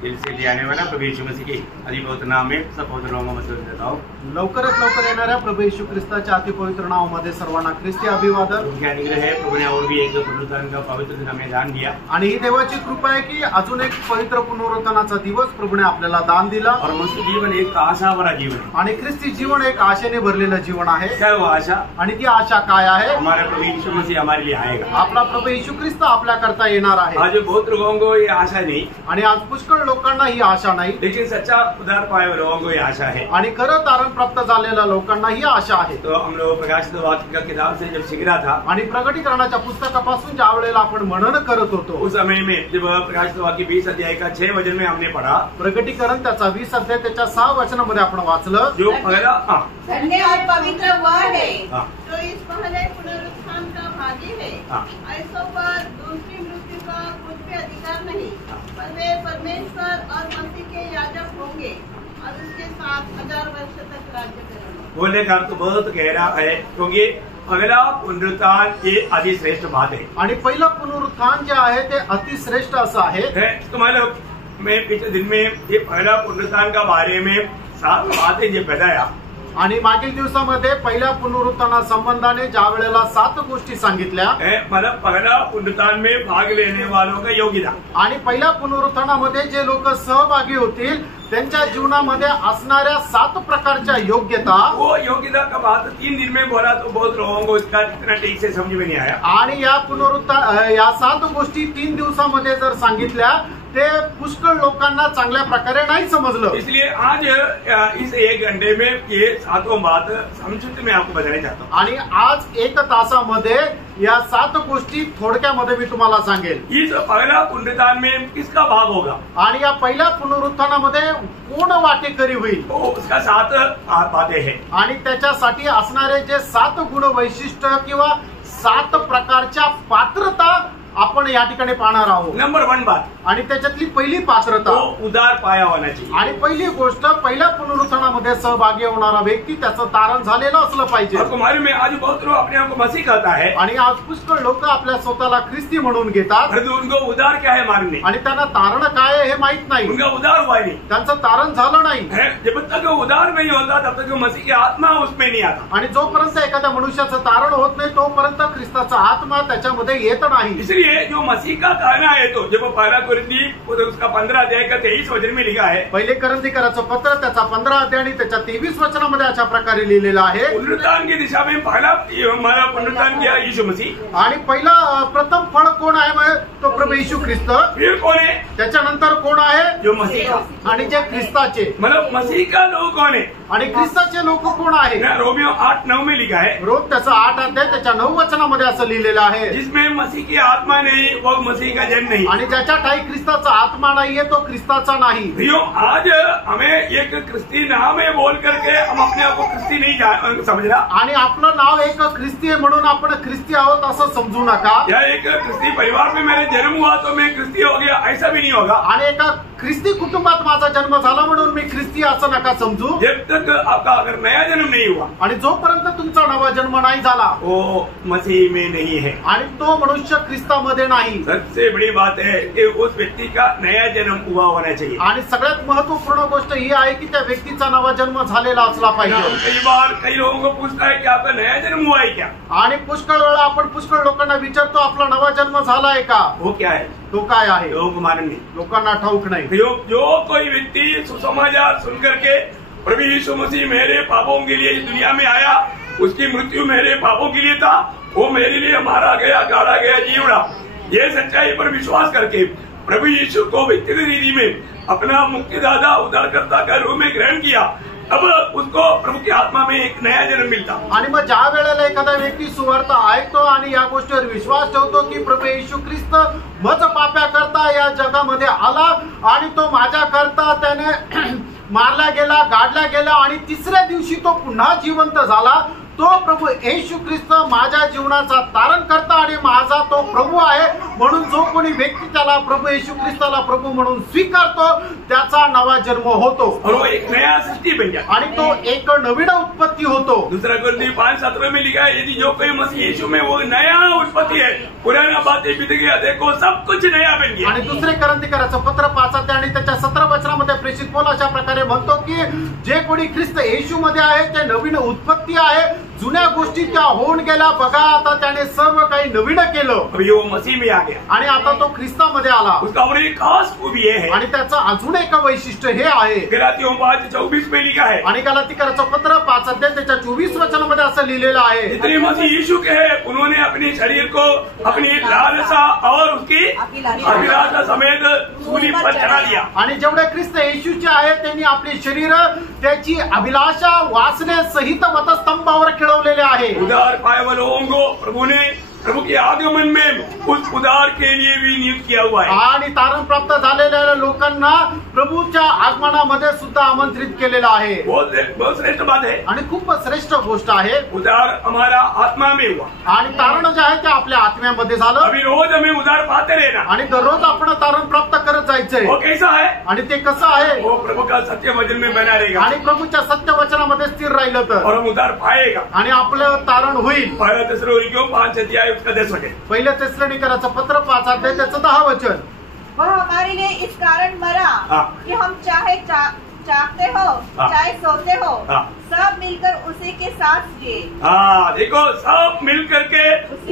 दिल से ले आने वाला प्रभु यीशु मसीह के अति पवित्र नाम में सब पवित्र लोगों में बधाई देता हूँ। लवकरात लवकर येणाऱ्या प्रभू येशू ख्रिस्ताच्या अति पवित्र नावामध्ये सर्वांना ख्रिस्ती अभिवादन। उनके अनुग्रह है, प्रभु ने और भी एक पुनरुत्थान का पवित्र दिन हमें दान दिया आणि ही देवाची कृपा आहे की अजून एक पवित्र पुनरुत्थानाचा दिवस प्रभूने आपल्याला दान दिला और मनुष्य जीवन एक आशा भरा जीवन है। आणि ख्रिस्ती जीवन एक आशेने भरलेलं जीवन आहे। क्या वो आशा? आणि ती आशा काय आहे? हमारा प्रभु यीशु मसीह हमारे लिए आएगा। आपला प्रभू येशू ख्रिस्त आपल्या करता येणार आहे। आज बहुत लोगों को ये आशा नहीं, आणि आज पुष्कळ लोकांना ही आशा नाही, लेकिन सच्चा उद्धार पाए हुए लोगों को ये आशा है। आणि खरं तारण प्राप्त झालेल्या लोकांना ही आशा आहे। तो हम लोग प्रकाशित वाक्य का किताब से जब सीख रहा था, आणि प्रकटीकरणाच्या पुस्तकापासून ज्या वेळेला आपण मनन करत होतो उस समय में जब प्रकाशित वाक्य 20 अध्याय का 6 वचन में हमने पढ़ा, प्रकटीकरण त्याचा 20 अध्याय त्याच्या 6 वचनामध्ये आपण वाचलं, जो पहला धन्य और पवित्र वह है हाँ। जो इस पहले पुनरुत्थान का भागी है। हाँ। ऐसों पर दूसरी मृत्यु का कुछ भी अधिकार नहीं, पर वे परमेश्वर और मसीह के याजक होंगे और उसके साथ 1000 वर्ष तक राज्य करेंगे। बोलने का अर्थ बहुत गहरा है, क्योंकि अगला पुनरुत्थान ये अति श्रेष्ठ बात है। आणि पहिलं पुनरुत्थान जे आहे ते अतिश्रेष्ठ असं आहे। तुम्हाला मैं पिछले दिन में ये पहला पुनरुत्थान का बारे में 7 बातें जो बताया, आणि मागील दिवसामध्ये पहिल्या पुनरुत्थाना संबंधाने ज्या वेळेला 7 गोष्टी सांगितल्या, मतलब पहला पुनरुत्थान में भाग लेने वालों का योग्यता, आणि पहिल्या पुनरुत्थानामध्ये जे लोक सहभागी होतील त्यांच्या जीवनामध्ये असणाऱ्या 7 प्रकारच्या योग्यता, वो योग्यता का बात 3 दिन में बोला तो बहुत लोगों को इसका इतना ठीक से समझ में नहीं आया। आणि या पुनरुत्थान या 7 गोष्टी 3 दिवसामध्ये जर सांगितल्या ते पुष्कळ लोकांना चांगल्या प्रकारे नाही समजलं। इसलिए आज इस 1 घंटे में ये 7 बात संक्षिप्त में आपको बताना चाहता हूँ। आणि आज 1 तासामध्ये या 7 गोष्टी थोडक्यामध्ये मी तुम्हाला सांगेल। इस पहला पुनरुत्थान में किसका भाग होगा आणि या पहिल्या पुनरुत्थानामध्ये कोण वाटेकरी होईल, तो उसका 7 बातें हैं। आणि त्याच्यासाठी असणारे जे 7 गुण वैशिष्ट्य किंवा 7 प्रकारच्या पात्रता आपण या ठिकाणी पाहणार आहोत। नंबर 1 बात, आणि त्याच्यातली पहिली पात्रता, तो उदार पाया होना चाहिए। आणि पहिली गोष्ट पहिल्या पुनरुत्थानामध्ये सहभागी होणारा व्यक्ती त्याचं तारण झालेलं असलं पाहिजे। आपको मालूम है आज बहुत लोग अपने आप को मसीह कहता है, आणि आज पुष्कळ लोक आपल्या स्वतःला ख्रिस्ती म्हणून घेतात, परंतु उनको उदार क्या है मालूम नहीं। आणि त्यांना तारण काय आहे हे माहित नाही, उनका उदार हुआ नहीं, त्यांचं तारण झालं नाही। जब तक वो उदार नहीं होता तब तक वो मसीह की आत्मा उसमें नहीं आता। आणि जोपर्यंत एखाद्या मनुष्याचं तारण होत नाही तोपर्यंत ख्रिस्ताचा आत्मा त्याच्यामध्ये येत नाही। इसलिए जो मसीह का कहना है, तो जब पहला कुरिन्थी उसका 15 अध्याय का 23 वचन में लिखा है, पहिले करंथीकराचं पत्र त्याचा 15 अध्याय आणि त्याच्या 23 वचनामध्ये अशा प्रकारे लिहिलेलं आहे, पुनरुत्थान की दिशा में पहला हमारा पुनरुत्थान किया यीशु मसीह। आणि पहिला प्रथम फळ कोण आहे तो प्रभू येशू ख्रिस्त। फिर कौन है? त्याच्यानंतर कोण आहे? जो मसीह का, आणि जे ख्रिस्ताचे, मतलब मसीह का लोग कौन है? आणि ख्रिस्ताचे लोक कोण आहे? रोमियो 8:9 में लिखा है, रोम त्याचा 8 अध्याय त्याच्या 9 वचनामध्ये असं लिहिलेलं आहे, जिसमें मसीह की आत्मा नहीं वो मसीह का जन नहीं। आणि ज्याच्या ठाई ख्रिस्ताचा आत्मा नाहीये तो ख्रिस्ताचा नाही। भैया आज हमें एक क्रिस्ती नाम है बोल करके हम अपने आप को क्रिस्ती नहीं समझ रहा, आणि आपलं नाव एक ख्रिस्ती आहे म्हणून आपण ख्रिस्ती आहोत असं समजू नका। या एक क्रिस्ती परिवार में मेरे जन्म हुआ तो मैं क्रिस्ती हो गया, ऐसा भी नहीं होगा। आणि एका ख्रिस्ती कुटुंबात माझा जन्म झाला म्हणून मी ख्रिस्ती असं नका समजू। जब तक आपका अगर नया जन्म नहीं हुआ, आणि जोपर्यंत तुमचा नवा जन्म नाही झाला, वो मसीह में नहीं है, आणि तो मनुष्य ख्रिस्तामध्ये नाही। सबसे बड़ी बात है कि उस व्यक्ति का नया जन्म हुआ होना चाहिए। आणि सगळ्यात महत्वपूर्ण गोष्ट ही आहे की त्या व्यक्तीचा नवा जन्म झालेला असला पाहिजे। कई बार कई लोगों को पूछता है कि आपका नया जन्म हुआ है क्या? आणि पुष्कळ वेळा आपण पुष्कळ लोकांना विचारतो आपला नवा जन्म झालाय का? वो क्या है? तो काय आहे? लोगों को मालूम नहीं, लोकांना ठाऊक नाही। जो कोई व्यक्ति सुसमाचार सुन करके प्रभु यीशु मसीह मेरे पापों के लिए दुनिया में आया, उसकी मृत्यु मेरे पापों के लिए था, वो मेरे लिए मारा गया, गाड़ा गया, जी उड़ा, ये सच्चाई पर विश्वास करके प्रभु यीशु को व्यक्तिगत रीति में अपना मुक्तिदाता उद्धारकर्ता का रूप में ग्रहण किया, अब उसको प्रभु की आत्मा में एक नया जन्म मिलता। आणि मग ज्या वेळेला एखादा व्यक्ती सुवार्ता ऐकतो आणि या गोष्टीवर विश्वास ठेवतो की प्रभू येशू ख्रिस्त मज पाप्या करता या जगामध्ये आला आणि तो माझ्या करता त्याने मारला गेला, गाडला गेला आणि 3ऱ्या दिवशी तो पुन्हा जिवंत झाला, तो प्रभू येशू ख्रिस्त माझ्या जीवनाचा तारण करता आणि माझा तो प्रभू आहे म्हणून जो कोणी व्यक्ती त्याला प्रभू येशू ख्रिस्ताला प्रभू म्हणून स्वीकारतो त्याचा नवा जन्म होतो और वो एक नया सृष्टि बन जाता आणि तो एक नवीन उत्पत्ती होतो। दूसरा कुरिन्थी 5:17 में लिखा है, यदि जो कोई मसीह यीशु में वो नया उत्पत्ति है, पुराना बातें बीत गया, देखो सब कुछ नया बन गया। आणि दुसरे करंथीकराचं पत्र 5 आणि त्याच्या 17 वचनामध्ये प्रेषित पौल अशा प्रकारे म्हणतो की जे कोणी ख्रिस्त येशू मध्ये आहे ते नवीन उत्पत्ती आहे, जुन्या गोष्टी त्या होऊन गेल्या, बघा आता त्याने सर्व काही नवीन केलं. अभी वो मसीह में आ गया आणि आता तो ख्रिस्तामध्ये आला. उसका और एक खास खूबी ये है आणि त्याचं अजून एक वैशिष्ट्य हे आहे. गलातियों 5:24 में लिखा है, आणि गलातीकराचं पत्र 5 अध्याय त्याच्या 24 वचनामध्ये असं लिहिलेलं आहे, जितने मसीह यीशु के हैं उन्होंने अपने शरीर को अपनी लालसा और उसकी अभिलाषा समेत सूली पर चढ़ा दिया. आणि जेवढे ख्रिस्त येशूचे आहे त्यांनी आपले शरीर त्याची अभिलाषा वासने सहित वधस्तंभावर खिळवलेले आहे. उदार पाए वाले लोगों को प्रभु ने प्रभु के आगमन में उस उदार के लिए भी नियुक्त किया हुआ है. आणि तारण प्राप्त झालेल्या लोकांना प्रभूच्या आगमनामध्ये सुद्धा आमंत्रित केलेलं आहे. बहुत श्रेष्ठ बात है. आणि खूप श्रेष्ठ गोष्ट आहे. उदार हमारा आत्मा में हुआ आणि तारण जे आहे ते आपल्या आत्म्यामध्ये झालं. अभी रोज हमें उदार पाते रहना. आणि दररोज आपण तारण प्राप्त करत जायचंय. वो कैसा है? आणि ते कसं आहे? वो प्रभु का सत्य वचन में बना रहेगा आणि प्रभूच्या सत्य वचनामध्ये स्थिर राहिलं तर, और हम उदार पाएगा. आणि आपलं तारण होईल. पहला तेसलोनिकियों 5 अध्याय उसका 10 वचन. पहिल्या तेसलोनिकराचं पत्र 5 अध्याय त्याचं 10 वचन. वह हमारे लिए इस कारण मरा कि हम चाहे जागते हो चाहे सोते हो सब मिलकर उसी के साथ जिए. देखो सब मिल करके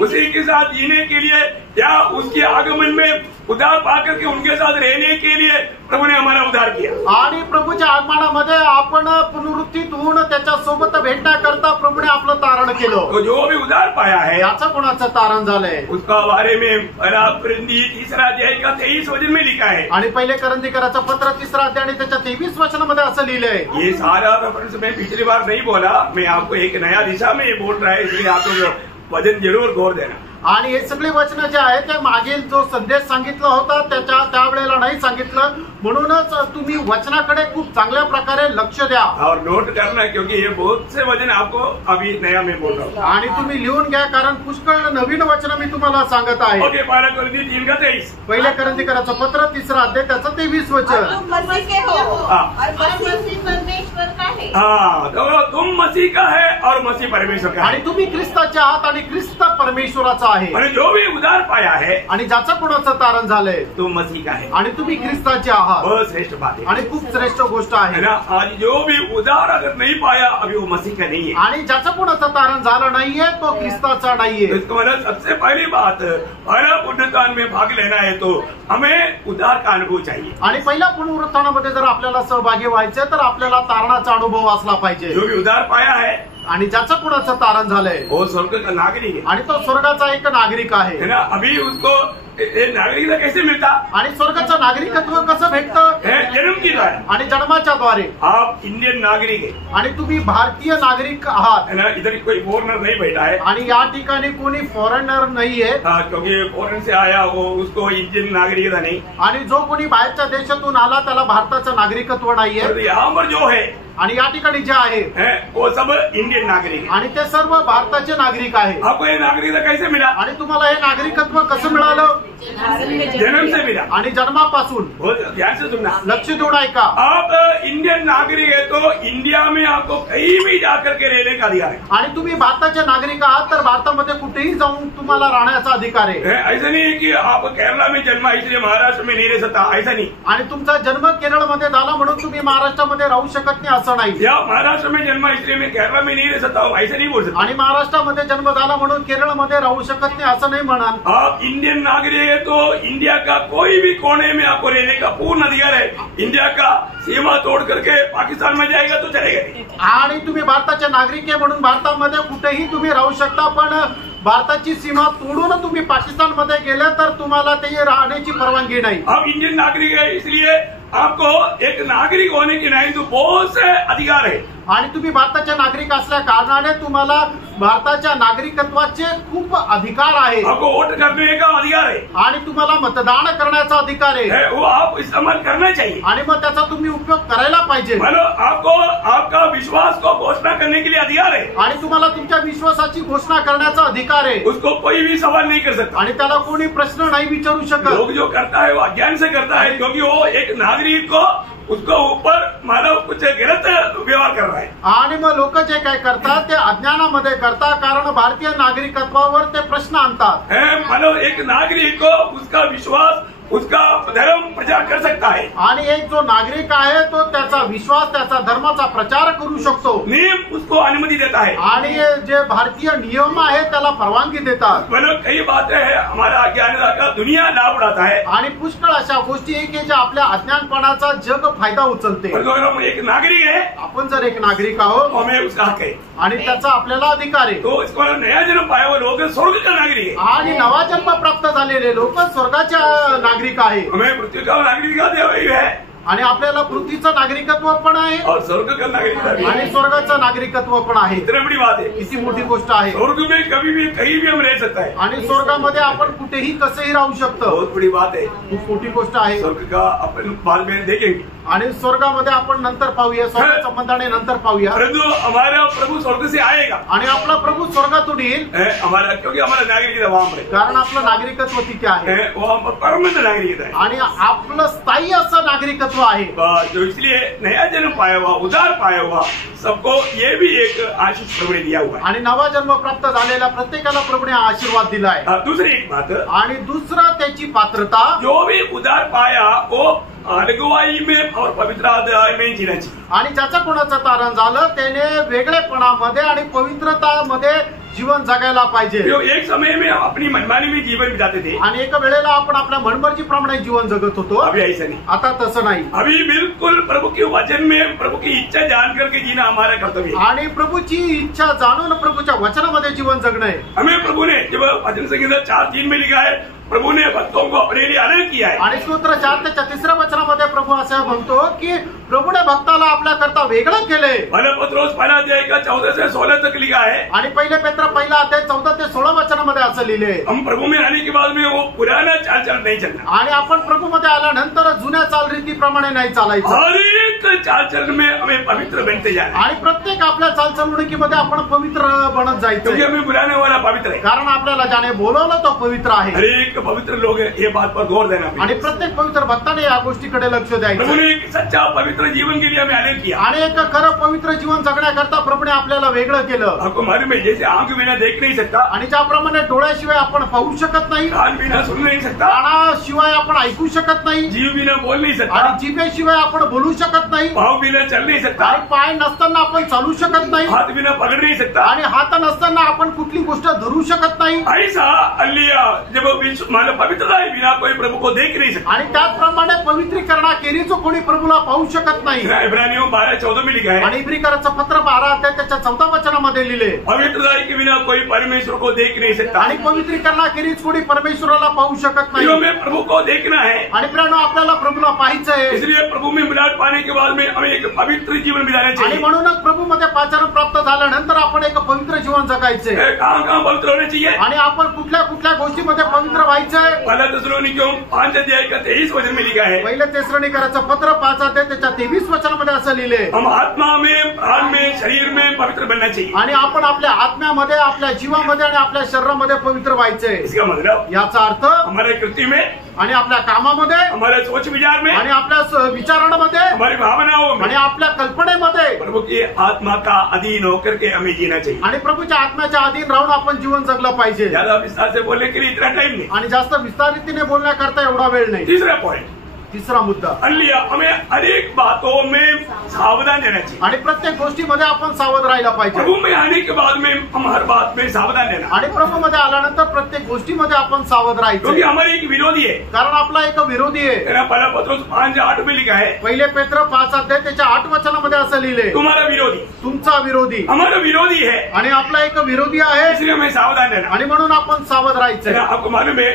उसी के साथ जीने के लिए या उसके आगमन में उद्धार पाकर के उनके साथ रहने के लिए प्रभु ने हमारा उद्धार किया. आणि प्रभूच्या आगमनामध्ये आपण पुनरुत्थित होऊन त्याच्या सोबत भेटण्याकरता प्रभूने आपलं तारण केलं. तो जो भी उद्धार पाया है याचं कोणाचं तारण झालंय उसका बारे में पहला कुरिन्थी 3 अध्याय का 23 वचन में लिखा है. आणि पहिले करंथीकराचं पत्र 3 अध्याय आणि त्याच्या 23 वचनामध्ये असं लिहिलंय. ये सारा रेफरेंस मैं पिछली बार नहीं बोला, मैं आपको एक नया दिशा में बोल रहा है, इसलिए आप लोग वचन जरूर गौर देना. आणि हे सगळे वचन जे आहे ते मागील जो संदेश सांगितला होता त्यावेळेला नाही सांगितलं, म्हणूनच तुम्ही वचनाकडे खूप चांगल्या प्रकारे लक्ष द्या और नोट करना, क्योंकि ये बहुत से वचन आपको अभी नया में बोल रहा हूँ. आणि तुम्ही लिहून घ्या, कारण पुष्कळ नवीन वचन मी तुम्हाला सांगत आहे. ओके, पहला कुरिन्थी 3 का 23. पहिल्या करंथीकराचं पत्र 3 अध्याय त्याचं 23 वचन. तुम मसीह के हो और मसीह परमेश्वर का है. तो तुम मसीह का है और मसीह परमेश्वर का आणि है. तुम्ही ख्रिस्ताचे आहात आणि ख्रिस्त परमेश्वराचा आहे. और जो भी उद्धार पाया है आणि ज्याचं कोणाचं तारण झालंय तो मसीह का है. आणि तुम्ही ख्रिस्ताचे आहात. बहुत श्रेष्ठ बात है. आणि खूप श्रेष्ठ गोष्ट है आहे ना. आज जो भी उद्धार अगर नहीं पाया अभी वो मसीह का नहीं है. आणि ज्याचं कोणाचं तारण झालं नाहीये तो ख्रिस्ताचा नाहीये. तो इसका मतलब सबसे पहली बात, पहला पुनरुत्थान में भाग लेना है तो हमें उद्धार का अनुभव चाहिए. आणि पहिल्या पुनरुत्थानामध्ये जर आपल्याला सहभागी व्हायचे तर आपल्याला तारणाचा अनुभव असला पाहिजे. जो भी उद्धार पाया है आणि ज्याचं कोणाचं तारण झालंय वो स्वर्ग का नागरिक है. आणि तो स्वर्गाचा एक नागरिक आहे. है ना. अभी उसको ये नागरिकता कैसे मिलता? आणि स्वर्गाचं नागरिकत्व कसं भेटतं? जन्म की द्वारा. आणि जन्माच्या द्वारे. आप इंडियन नागरिक है. आणि तुम्ही भारतीय नागरिक आहात. है ना. इधर कोई फॉरेनर नहीं बैठा है. आणि या ठिकाणी कोणी फॉरेनर नाहीये. क्योंकि फॉरेन से आया वो उसको इंडियन नागरिकता नहीं. आणि जो कोणी बाहेरच्या देशातून आला त्याला भारताचं नागरिकत्व नाहीये. और यहाँ पर जो है आणि या ठिकाणी जे आहे वो सब इंडियन नागरिक है. आणि ते सर्व भारताचे नागरिक आहे. आपको ये नागरिकता कैसे मिला? आणि तुम्हाला हे नागरिकत्व कसं मिळालं? जन्म से मिला. आणि जन्मापासून. बहुत ध्यान से सुनना. लक्ष देऊन ऐका. आप इंडियन नागरिक है तो इंडिया में आपको कहीं भी जाकर के रहने का अधिकार है. आणि तुम्ही भारताचे नागरिक आहात तर भारतामध्ये कुठेही जाऊन तुम्हाला राहण्याचा अधिकार आहे. ऐसा नहीं है कि आप केरला में जन्मा इसलिए महाराष्ट्र में नहीं रह सकता, ऐसा नहीं. आणि तुमचा जन्म केरळमध्ये झाला म्हणून तुम्ही महाराष्ट्रामध्ये राहू शकत नाही असं नाही. या महाराष्ट्र में जन्मा इसलिए मैं केरला में नहीं रह सकता हूँ, ऐसा नहीं बोल सकता. आणि महाराष्ट्रामध्ये जन्म झाला म्हणून केरळमध्ये राहू शकत नाही असं नाही म्हणा. आप इंडियन नागरिक है तो इंडिया का कोई भी कोने में आपको रहने का पूर्ण अधिकार है. इंडिया का सीमा तोड़ करके पाकिस्तान में जाएगा तो चलेगा नहीं. आणि तुम्ही भारताचे नागरिक आहे म्हणून भारतामध्ये कुठेही तुम्ही राहू शकता, पण भारताची सीमा तोडून तुम्ही पाकिस्तानमध्ये गेले तर तुम्हाला ते राहण्याची परवानगी नाही. आप इंडियन नागरिक है इसलिए आपको एक नागरिक होने की नहीं तो बहुत से अधिकार है. आणि तुम्ही भारताचे नागरिक असल्या कारणाने तुम्हाला भारताच्या नागरिकत्वाचे खूप अधिकार आहे. आपको वोट करने का अधिकार है. आणि तुम्हाला मतदान करण्याचा अधिकार आहे. वो आप इस्तेमाल करना चाहिए. आणि मग त्याचा तुम्ही उपयोग करायला पाहिजे. मतलब आपको आपका विश्वास को घोषणा करने के लिए अधिकार है. आणि तुम्हाला तुमच्या विश्वासाची घोषणा करण्याचा अधिकार आहे. उसको कोई भी सवाल नहीं कर सकता. आणि त्याला कोणी प्रश्न नाही विचारू शकत. लोग जो करता है वो अज्ञान से करता है, क्योंकि वो एक नागरिक को उसको ऊपर मानव कुछ गलत व्यवहार कर रहा है. आणि मग लोक जे काय करतात ते अज्ञानामध्ये करतात, कारण भारतीय नागरिकत्वावर ते प्रश्न आणतात. मतलब एक नागरिक को उसका विश्वास उसका धर्म प्रचार कर सकता सकता है आणि एक जो नागरिक आहे तो त्याचा विश्वास त्याचा धर्माचा प्रचार करू शकतो नियम उसको अनुमति देता है। आणि जे भारतीय नियम आहे त्याला परवानगी देतात। मतलब कई बातें हैं हमारा अज्ञानता का दुनिया लाभ उड़ाता है आणि पुष्कळ अशा गोष्टी आहे की ज्या आपल्या अज्ञानपणाचा जग फायदा उचलते। और अगर हम एक नागरिक है आपण जर एक नागरिक आहोत तो हमें उसका हक है आणि त्याचा आपल्याला अधिकार आहे तो इसको नया जन्म पाया हुआ लोग स्वर्ग का नागरिक है। आणि नवा जन्म प्राप्त झालेले लोक स्वर्गाच्या नागरिक आहे हमें पृथ्वी का नागरिक का दिया हुआ है आणि आपल्याला पृथ्वीचं नागरिकत्व पण आहे और स्वर्ग का नागरिकता भी आणि है। स्वर्गाचं नागरिकत्व पण आहे। इतनी बड़ी बात है। किती मोठी गोष्ट आहे। स्वर्ग में कभी भी कहीं भी हम रह सकता है। आणि स्वर्गामध्ये आपण कुठेही कसेही राहू शकतो। बहुत बड़ी बात है। खूप मोठी गोष्ट आहे। स्वर्ग का अपन बाद में देखेंगे आणि स्वर्गामध्ये आपण नंतर पाहूया स्वर्ग संबंधाने नंतर पाहूया। परंतु हमारा प्रभु स्वर्ग से आएगा आणि आपला प्रभू स्वर्गातून येईल हमारा क्योंकि हमारा नागरिकता वहां पर है कारण आपलं नागरिकत्व तिथे आहे वो हम परमानेंट नागरिकता है आणि आपलं स्थायी असं नागरिकत्व आहे। जो इसलिए नया जन्म पाया हुआ उद्धार पाया हुआ सबको ये भी एक आशीष प्रभु ने दिया हुआ है आणि नवा जन्म प्राप्त झालेल्या प्रत्येकाला प्रभूने आशीर्वाद दिला आहे। दूसरी एक बात आणि दुसरा त्याची पात्रता जो भी उद्धार पाया वो अगुवाई में और पवित्र आत्मा में जीना चाहिए आणि ज्याचं कोणाचं तारण झालं त्याने वेगळेपणामध्ये आणि पवित्रतामध्ये जीवन जगायला पाहिजे। एक समय में हम अपनी मनमानी में जीवन बिताते थे आणि एका वेळेला आपण आपल्या मनमर्जीप्रमाणे जीवन जगत होतो। अभी ऐसा नहीं आता तसं नाही। अभी बिल्कुल प्रभु के वचन में प्रभु की इच्छा जान करके जीना हमारा कर्तव्य है आणि प्रभूची इच्छा जाणून प्रभूच्या वचनामध्ये जीवन जगणं आहे। हमें प्रभु ने जब वचन संहिता 4:3 में लिखा है प्रभु ने भक्तों को अपने लिए अलग किया है आणि स्तोत्र 4:3 वचनामध्ये प्रभू असं म्हणतो की प्रभूने भक्ताला आपल्या करता वेगळं केले। पहला पत्रोस पहला अध्याय का 14 से 16 तक लिखा है आणि पहिले पेत्र पहिला अध्याय 14 ते 16 वचनामध्ये असं लिहिले हम प्रभु में आने के बाद में वो पुराना चाल चलन नहीं चलना आणि आपण प्रभूमध्ये आल्यानंतर जुन्या चालरीतीप्रमाणे नाही चालायचं। हर एक चाल चलन में हमें पवित्र बनते जाना आणि प्रत्येक आपल्या चालचलवणुकीमध्ये आपण पवित्र बनत क्योंकि जायचं हमें बुलाने वाला पवित्र है कारण आपल्याला ज्याने बोलवलं तो पवित्र आहे। हर एक पवित्र लोग हैं ये बात पर गौर देना आणि प्रत्येक पवित्र भक्ताने या गोष्टीकडे लक्ष प्रभु द्यायचं ने एक सच्चा पवित्र जीवन के लिए हमें अलग किया आणि एक खरं पवित्र जीवन जगण्याकरता प्रभूने आपल्याला वेगळं केलं। आपको मालूम है जैसे आंख बिना देख नहीं सकता आणि ज्याप्रमाणे डोळ्याशिवाय आपण पाहू शकत नाही कान बिना सुन नहीं सकता कानाशिवाय आपण ऐकू शकत नाही जीव बिना बोल नहीं सकता आणि जिभेशिवाय आपण बोलू शकत नाही पाँव बिना चल नहीं सकता आणि पाय नसताना आपण चालू शकत नाही हाथ बिना पकड़ नहीं सकता आणि हात नसताना आपण कुठली गोष्ट धरू शकत नाही। ऐसा अलिया जब मानव पवित्रता है बिना कोई प्रभु को देख नहीं सकता आणि त्याचप्रमाणे पवित्रीकरणाखेरीज कोणी प्रभूला पाहू शकत नाही। इब्रानियों 12:14 में लिखा है आणि इब्रिकराचं पत्र 12 अध्याय त्याच्या 14 वचनामध्ये लिहिले पवित्रता के बिना कोई परमेश्वर को देख नहीं सकता आणि पवित्रीकरणाखेरीज कोणी परमेश्वराला पाहू शकत नाही। हमें प्रभु को देखना है आणि प्रियानो आपल्याला प्रभूला पाहायचं आहे इसलिए प्रभु में मिलाप पाने के बाद में हमें एक पवित्र जीवन बिताना आणि चाहिए म्हणूनच प्रभूमध्ये पाचन प्राप्त झाल्यानंतर आपण एक पवित्र जीवन जगायचंय। कहाँ कहाँ पवित्र होना चाहिए आणि आपण कुठल्या कुठल्या गोष्टीमध्ये पवित्र व्हायचंय। पहला थिस्सलुनीकियों 5 अध्याय का 23 वचन में लिखा है पहिल्या तेसलोनिकराचं पत्र 5 अध्याय त्याच्या 23 वचनामध्ये असं लिहिले हम आत्मा में प्राण में शरीर में पवित्र बनना चाहिए आणि आपण आपल्या आत्म्यामध्ये आपल्या जीवामध्ये आणि आपल्या शरीरामध्ये पवित्र व्हायचंय। इसका मतलब याचा अर्थ हमारे कृति में आणि आपल्या कामामध्ये हमारे सोच विचार में आणि आपल्या विचारांमध्ये हमारी भावनाओं में आणि आपल्या कल्पनेमध्ये प्रभु की आत्मा का अधीन होकर के हमें जीना चाहिए आणि प्रभूच्या आत्म्याच्या अधीन राहून आपण जीवन जगलं पाहिजे। ज्यादा विस्तार से बोलने के लिए इतना टाइम नहीं आणि जास्त विस्तारितीने बोलण्याकरता एवढा वेळ नाही। तीसरा पॉइंट तिसरा मुद्दा अलिया हमें अनेक बातों में सावधान रहना चाहिए आणि प्रत्येक गोष्टीमध्ये आपण सावध राहायला पाहिजे। प्रभु में आने के बाद में हम हर बात में सावधान रहना आणि प्रभूमध्ये आल्यानंतर प्रत्येक गोष्टीमध्ये आपण सावध क्योंकि राहायचं हमारे एक विरोधी है कारण आपला एक विरोधी आहे। पहला पत्रोस 5:8 में लिखा है पहिले पेत्र 5 अध्याय त्याच्या 8 वचनामध्ये असं लिहिले तुम्हारा विरोधी तुमचा विरोधी हमारा विरोधी है आणि आपला एक विरोधी आहे इसलिए हमें सावधान रहना आणि म्हणून आपण सावध राहायचं। आपको मालूम है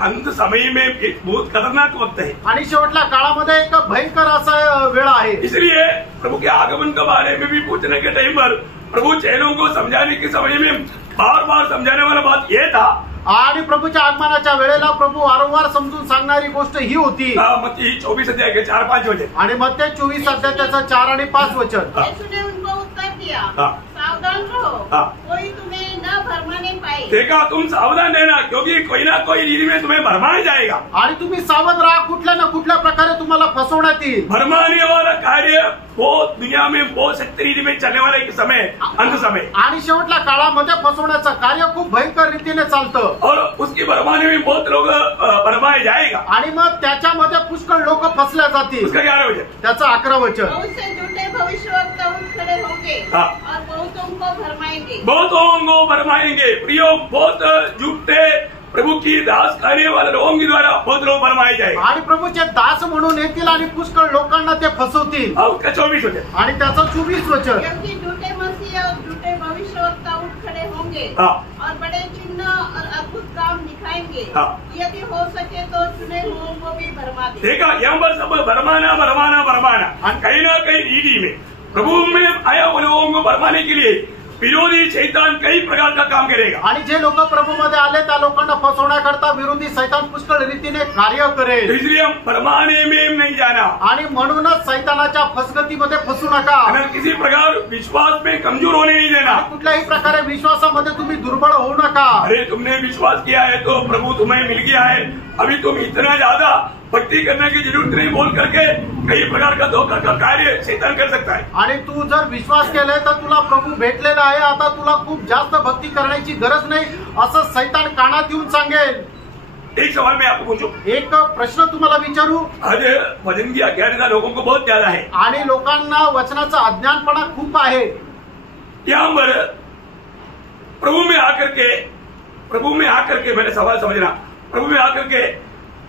अंत समय में एक बहुत खतरनाक वक्त है आणि शेवटल्या काळामध्ये एक भयंकर असा वेळ आहे इसलिए प्रभु के आगमन के बारे में भी पूछने के टाइम पर प्रभु चेलों को समझाने के समय में बार बार समझाने वाला बात यह था आणि प्रभूच्या आगमनाच्या वेळेला प्रभू वारंवार समजून सांगणारी गोष्ट ही होती मत्ती 24 अध्याय के 4-5 वचन आणि मत्ती 24 अध्याय त्याचं 4 आणि 5 वचन। यीशु ने उनको उत्तर दिया सावधान रहो कोई तुम्हें न भरमाने पाए। देखा तुम सावधान रहना क्योंकि कोई ना कोई रीति में तुम्हें भरमाया जाएगा आणि तुम्ही सावध राहा कुठल्या ना कुठल्या प्रकारे तुम्हाला फसवण्यात येईल. भरमाने वाला कार्य वो दुनिया में बहुत सख्त रीति में चलने वाला एक समय अंत समय, आणि शेवटल्या काळामध्ये फसवण्याचं कार्य खूप भयंकर रीतीने चालतं. और उसकी भरमाने में बहुत लोग भरमाए जाएगा. आणि मग त्याच्यामध्ये पुष्कळ लोक फसल्या जातील. उसका क्या वजह? त्याचं 11 वचन. बहुत से झूठे भविष्यवक्ता उठ खड़े होंगे हाँ. और बहुतों को भरमाएंगे. बहुतों को भरमाएंगे. प्रियो, बहुत झूठे प्रभु की दास करने वाले लोगों के द्वारा बहुत लोग भरमाए जाएंगे. आणि प्रभूचे दास म्हणून येतील आणि पुष्कळ लोकांना ते फसवतील. और उसका 24 वचन. आणि त्याचं 24 वचन. क्योंकि झूठे मसीह और झूठे भविष्यवक्ता उठ खड़े होंगे हाँ. और बड़े चिन्ह और अद्भुत काम दिखाएंगे. हाँ. यदि हो सके तो चुने हुओं को भी भरमा दे. देखा, यहाँ पर सब भरमाना भरमाना भरमाना, कहीं ना कहीं रीति में प्रभु में आया हुए लोगों को भरमाने के लिए विरोधी शैतान कई प्रकार का काम करेगा. आणि जे लोक प्रभूमध्ये आले त्या लोकांना फसवण्याकरता विरोधी सैतान पुष्कळ रीतीने कार्य करेल. इसलिए हम भरमाने में नहीं जाना. आणि म्हणूनच सैतानाच्या फसगतीमध्ये फसू नका. अगर किसी प्रकार विश्वास में कमजोर होने नहीं देना. कुठल्याही प्रकारे विश्वासामध्ये तुम्ही दुर्बळ होऊ नका. अरे, तुमने विश्वास किया है तो प्रभु तुम्हें मिल गया है, अभी तुम इतना ज्यादा भक्ति करने की जरूरत नहीं बोल करके कई प्रकार का धोखा का कार्य शैतान कर सकता है. आणि तू जर विश्वास केलाय तर तुला प्रभू भेटलेला आहे, आता तुला खूप जास्त भक्ती करण्याची गरज नाही असं सैतान कानात येऊन सांगेल. एक सवाल मैं आपको पूछूं. एक प्रश्न तुम्हाला विचारू. आज वचन की अज्ञानता लोगों को बहुत ज्यादा है. आणि लोकांना वचनाचा अज्ञानपणा खूप आहे. यहाँ पर प्रभु में आकर के मैंने सवाल समझना, प्रभु में आकर के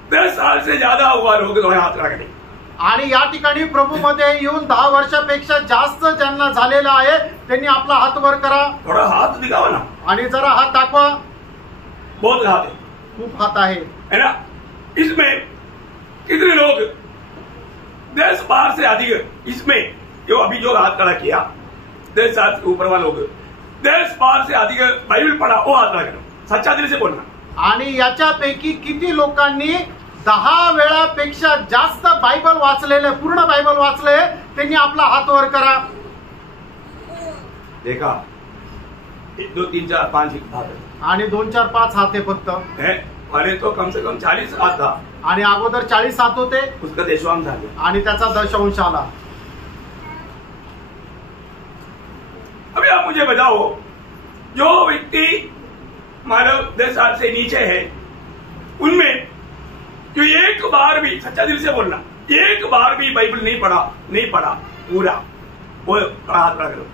10 साल से ज्यादा हुआ लोग थोड़ा हाथ रख दे. आणि या ठिकाणी प्रभूमध्ये येऊन 10 वर्षापेक्षा जास्त ज्यांना झालेला आहे त्यांनी आपला हात वर करा. थोड़ा हाथ दिखावा ना. आणि जरा हात दाखवा. बहुत हाथ है, खूप हात आहे है ना. इसमें कितने लोग 10 बार से अधिक, इसमें जो अभी जो हाथ खड़ा किया 10 साल से ऊपर वाले लोग 10 बार से अधिक बाइबल पढ़ा, वो हाथ खड़ा करो, सच्चा दिल से बोलना. आणि याच्यापैकी किती लोकांनी 10 वेळापेक्षा जास्त बायबल वाचलेले, पूर्ण बायबल वाचले, त्यांनी आपला हात वर करा. देखा, 1 2 3 4 5 हाथ है. आणि 2 4 5 हात आहे फक्त. पहले तो कम से कम 40 हाथ था. आणि अगोदर 40 हात होते उसका दशवांश आ गया आणि त्याचा दशांश आला. अभी आप मुझे बताओ, जो व्यक्ति मानव 10 साल से नीचे है, उनमें जो एक बार भी, सच्चा दिल से बोलना, एक बार भी बाइबल नहीं पढ़ा पूरा, वो हाथ खड़ा करो.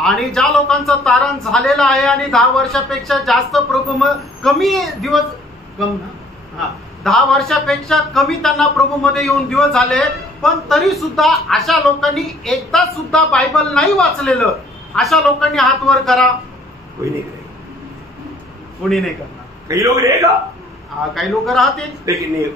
आणि ज्या लोकांचं तारण झालेलं आहे आणि 10 वर्षापेक्षा जास्त प्रभू कमी दिवस 10 वर्षापेक्षा कमी त्यांना प्रभूमध्ये येऊन दिवस झाले, पण तरी सुद्धा अशा लोकांनी एकदा सुद्धा बायबल नाही वाचलेलं, अशा लोकांनी हात वर करा. कोई नहीं करेगा. कोणी नाही करणार. कई लोग रहेगा, काही लोक राहतील लेकिन नहीं.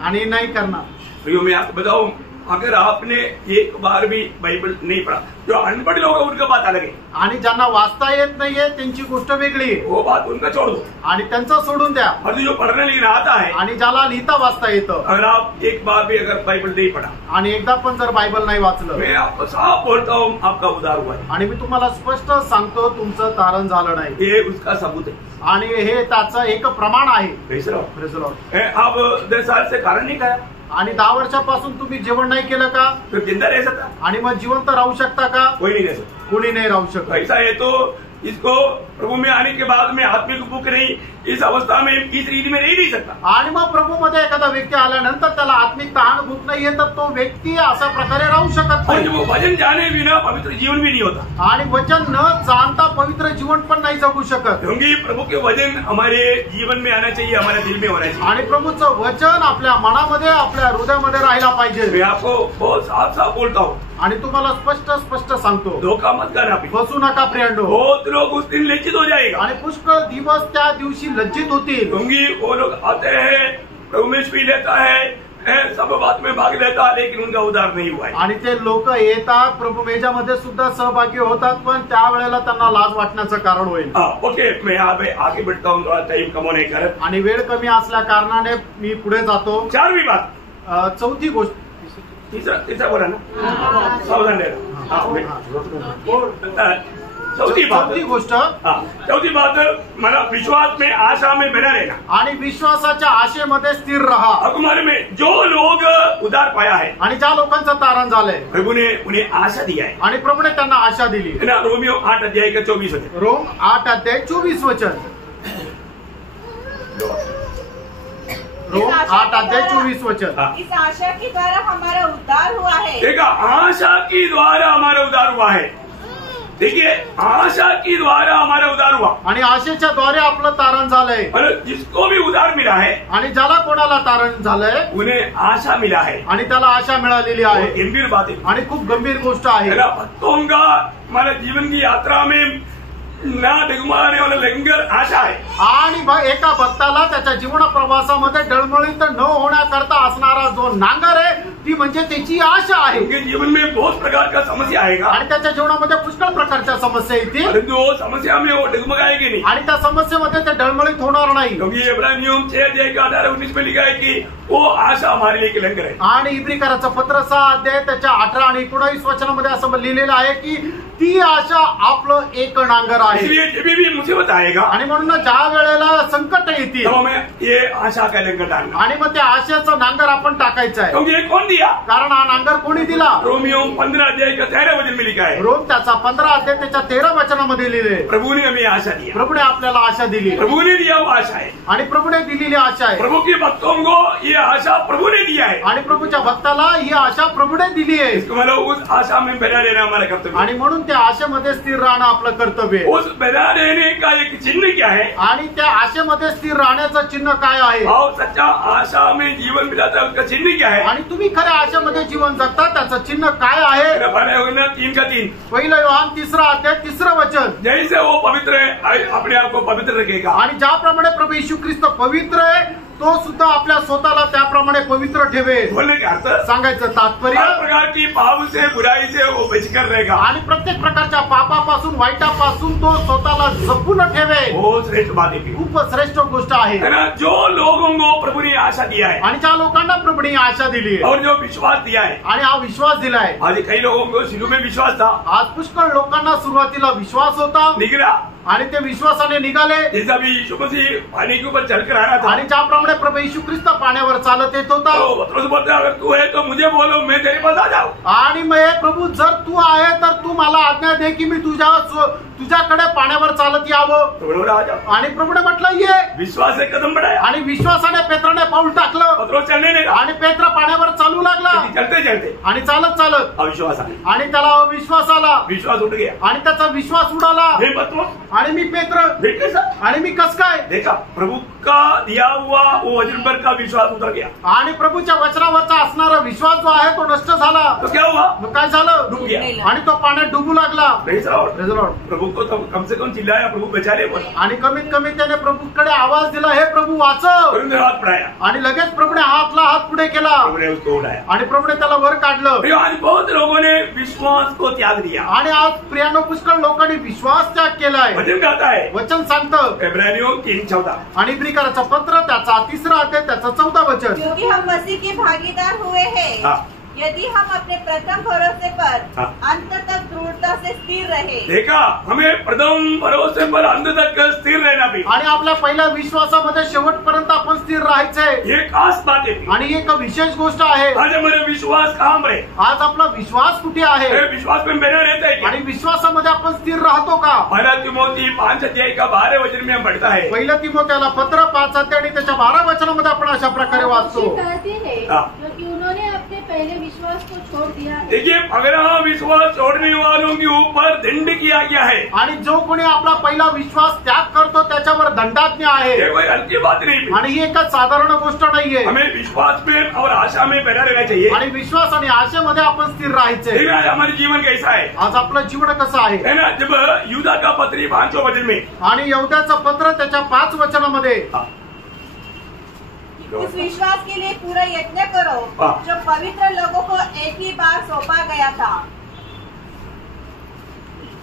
आणि नाही करणार. प्रियो, मैं आपको बताऊं, अगर आपने एक बार भी बाइबल नहीं पढ़ा, जो अनपढ़ लोग हैं उनका बात अलग है. आणि ज्यांना वाचता येत नाहीये त्यांची गोष्ट वेगळी आहे. वो बात उनका छोड़ दो. आणि त्यांचं सोडून द्या. और जो पढ़ने लिखना आता है, आणि ज्याला लिहिता वाचता येतं, अगर आप एक बार भी अगर बाइबल नहीं पढ़ा, आणि एकदा पण जर बायबल नाही वाचलं, मैं आपको साफ बोलता हूँ, आपका उद्धार हुआ है. आणि मी तुम्हाला स्पष्ट सांगतो तुमचं तारण झालं नाही. ये उसका सबूत है. आणि हे त्याचं एक प्रमाण आहे. Praise the Lord. Praise the Lord. आप 10 साल से खाना नहीं खाया, आणि 10 वर्षापासून तुम्ही जेवण नाही केलं का? तो जिंदा रह सकता? आणि मग जिवंत राहू शकता का? कोई नहीं रह सकता. कोणी नाही राहू शकत. ऐसा है तो इसको प्रभु में आने के बाद में आत्मिक भूख नहीं, इस अवस्था में इस रीति में नहीं सकता. आणि मग प्रभूमध्ये एखादा व्यक्ती आल्यानंतर त्याला आत्मिक तहान भूक नाहीये तर तो व्यक्ती अशा प्रकारे राहू शकत और नाही. वो वचन जाने बिना पवित्र जीवन भी नहीं होता. आणि वचन न जाणता पवित्र जीवन पण नाही जगू शकत. क्योंकि प्रभु के वचन हमारे जीवन में आना चाहिए, हमारे दिल में होना चाहिए. आणि प्रभूचं वचन आपल्या मनामध्ये, आपल्या हृदयामध्ये राहायला पाहिजे. मैं आपको बहुत साफ साफ बोलता हूँ, आणि तुम्हाला स्पष्ट सांगतो, धोखा मत करना. फसू नका प्रियांडो. बहुत लोग उस दिन लज्जित हो जाएगा. आणि पुष्कळ दिवस त्या दिवशी लज्जित होतील. क्योंकि वो लोग आते हैं, प्रभु में पी लेता है, सब बात में भाग लेता है, लेकिन उनका उद्धार नहीं हुआ है. आणि ते लोक येतात, प्रभू मेजामध्ये सुद्धा सहभागी होतात, पण त्यावेळेला त्यांना लाज वाटण्याचं कारण होईल. ओके, मैं यहाँ पे आगे बढ़ता हूँ, थोड़ा टाइम कम होने के कारण. आणि वेळ कमी असल्या कारणाने मी पुढे जातो. 4वीं बात, चौथी गोष्ट, तीसरा बोला ना, सावधान रहना. चौथी गोष्ट, चौथी बात, मला विश्वास में आशा में बना रहना आणि विश्वासाच्या आशेमध्ये स्थिर रहा. हमारे में जो लोग उधार पाया है, आणि ज्या लोकांचं तारण झालंय प्रभु ने उन्हें आशा दिया है. आणि प्रभूने त्यांना आशा दिली. है ना, रोमियो 8 अध्याय का 24 वचन. रोम 8 अध्याय 24 वचन. रोम 8 अध्याय 24 वचन. इस आशा के द्वारा हमारा उद्धार हुआ है. देखा, आशा के द्वारा हमारा उद्धार हुआ है. देखिए, आशा के द्वारा हमारा उद्धार हुआ. आणि आशेच्या द्वारे आपलं तारण झालंय. और जिसको भी उद्धार मिला है, आणि ज्याला कोणाला तारण झालंय उन्हें आशा मिला है. आणि त्याला आशा मिळालेली बहुत आहे. गंभीर बात है. आणि खूप गंभीर गोष्ट आहे. मेरा भक्तों का हमारे जीवन की यात्रा में ना डगमगाने वाला लंगर आशा है. आणि एका भक्ताला त्याच्या जीवन प्रवासामध्ये डळमळीत न होण्याकरता असणारा जो नांगर आहे ती म्हणजे त्याची आशा आहे. उनके जीवन में बहुत प्रकार का समस्या आएगा, आणि त्याच्या जीवनामध्ये पुष्कळ प्रकारच्या समस्या येतील. परंतु वो समस्या में वो डगमगाएगी नहीं. आणि त्या समस्येमध्ये ते डळमळीत होणार नाही. क्योंकि इब्रानियों 6 अध्याय का 18-19 में लिखा है कि वो आशा हमारे लिए एक लंगर है. आणि इब्रिकराचं पत्र 6 अध्याय त्याच्या 18 आणि 19 वचनामध्ये असं लिहिलेलं आहे की ती आशा आपलं एक नांगर आहे. इसलिए जब भी मुसीबत आएगा, आणि म्हणून ज्या वेळेला संकट येतील तो हमें ये आशा का लंगर डालना. आणि मग त्या आशेचं नांगर आपण टाकायचं आहे. क्योंकि ये कौन दिया? कारण हा नांगर कोणी दिला? रोमियो 15 अध्याय का 13 वचन में लिखा है, रोम त्याचा 15 अध्याय त्याच्या 13 वचनामध्ये लिहिले. प्रभु ने हमें आशा दिया. प्रभूने आपल्याला आशा दिली. प्रभु ने दिया वो आशा है. आणि प्रभूने दिलेली आशा आहे. प्रभु के भक्तों को ये आशा प्रभु ने दिया है. आणि प्रभूच्या भक्ताला ही आशा प्रभूने दिली आहे. इसको मतलब उस आशा में बना रहना हमारा कर्तव्य. आणि म्हणून त्या आशेमध्ये स्थिर राहणं आपलं कर्तव्य आहे. उस बना रहने का एक चिन्ह क्या है? आणि त्या आशेमध्ये स्थिर राहण्याचं चिन्ह काय आहे? और सच्चा आशा में जीवन बिताता उसका चिन्ह क्या है? आणि तुम्ही खऱ्या आशेमध्ये जीवन जगता त्याचं चिन्ह काय आहे? 3 का 3. पहिलं योहान 3 अध्याय 3 वचन. जैसे वो पवित्र है, अपने आप को पवित्र रखेगा. आणि ज्याप्रमाणे प्रभू येशू ख्रिस्त पवित्र आहे तो सुद्धा आपल्या स्वतःला त्याप्रमाणे पवित्र ठेवेल. बोलने का अर्थ, सांगायचं तात्पर्य, हर प्रकार की पाप से बुराई से वो बचकर रहेगा. आणि प्रत्येक प्रकारच्या पापापासून वाईटापासून तो स्वतःला जपून ठेवेल. बहुत श्रेष्ठ बात है. खूप श्रेष्ठ गोष्ट आहे. है ना, जो लोगों को प्रभु ने आशा दिया है आणि ज्या लोकांना प्रभूने आशा दिली आहे और जो विश्वास दिया है. आणि हा विश्वास दिलाय. आज कई लोगों को शुरू में विश्वास था, आज पुष्कळ लोकांना सुरुवातीला विश्वास होता निकला. आणि ते विश्वासाने निघाले. जैसा भी यीशु मसीह पानी के ऊपर चलकर आ रहा था, आणि ज्याप्रमाणे प्रभू येशू ख्रिस्त पाण्यावर चालत येत होता. तो पतरस बोलता, अगर तू है तो मुझे बोलो, मैं तेरे पास आ जाऊं. आणि मग हे प्रभू जर तू आहे तर तू मला आज्ञा दे की मी तुझ्याकडे पाण्यावर चालत यावं. तो बोला, आ जाओ. आणि प्रभूने म्हटलं ये. विश्वास से कदम बढ़ाया. आणि विश्वासाने पेत्राने पाऊल टाकलं. पतरस चलने लगा. आणि पेत्र पाण्यावर चालू लागला. चलते चलते आणि चालत चालत अविश्वास आया. आणि त्याला अविश्वास आला. विश्वास उठ गया. आणि त्याचा विश्वास उडाला. हे पतरस, आणि मी पेत्र, देखते सर, आणि मी कस काय? देखा प्रभु का दिया हुआ वो वचन पर का विश्वास उतर गया. आणि प्रभूच्या वचनावरचा असणारा विश्वास जो आहे तो नष्ट झाला. तो क्या हुआ? मग काय झालं? डूब गया. आणि तो पाण्यात डुबू लागला. Praise the Lord. Praise the Lord. प्रभु को तो कम से कम चिल्लाया, प्रभु बचा ले बोला. आणि कमीत कमी त्याने प्रभूकडे आवाज दिला, हे प्रभू वाचव. प्रभु ने हाथ बढ़ाया. आणि लगेच प्रभूने हात पुढे केला. प्रभु ने उसको उठाया. आणि प्रभूने त्याला वर काढलं. प्रिय, आज बहुत लोगों ने विश्वास को त्याग दिया. आणि आज प्रियानो पुष्कळ लोकांनी विश्वास त्याग केलाय. वचन कहता है, वचन सांगतं इब्रानियों 3:14. आणि इब्रिकराचं पत्र त्याचा 3 अध्याय त्याचं 14 वचन. क्योंकि हम मसीह के भागीदार हुए हैं, हाँ. यदि हम अपने प्रथम भरोसे पर हाँ. अंत तक दृढ़ता से स्थिर रहे. देखा, हमें प्रथम भरोसे पर अंत तक स्थिर रहना भी. आणि आपल्या पहिल्या विश्वासामध्ये शेवटपर्यंत आपण स्थिर राहायचंय. ये खास बात है. आणि एक विशेष गोष्ट आहे. आज हमारे विश्वास कहाँ पर है? आज आपला विश्वास कुठे आहे? ये विश्वास में बना रहता है क्या? आणि विश्वासामध्ये आपण स्थिर राहतो का? 1 तिमोथी 5 अध्याय का 12 वचन में हम पढ़ता है. पहिलं तिमोथेला पत्र 5 अध्याय आणि त्याच्या 12 वचनामध्ये आपण अशा प्रकारे वाचतो. कहते हैं हाँ. क्योंकि उन्होंने अपने पहले विश्वास को छोड़ दिया है. देखिए, अगर हम विश्वास छोड़ने वालों के ऊपर दंड किया गया है, आणि जो कोणी आपला पहिला विश्वास त्याग करतो त्याच्यावर दंडाज्ञ आहे. ये कोई हल्की बात नहीं. आणि ही एकच साधारण गोष्ट नाहीये. हमें विश्वास में और आशा में बना रहना चाहिए. आणि विश्वास आणि आशेमध्ये आपण स्थिर राहायचे. देखिए, आज हमारे जीवन कैसा है? आज आपलं जीवन कसं आहे? है ना, जब यूदा का पत्री 5 वचन में, आणि यहुदाचं पत्र त्याच्या 5 वचनामध्ये, इस विश्वास के लिए पूरा यत्न करो हाँ. जो पवित्र लोगों को एक ही बार सौंपा गया था.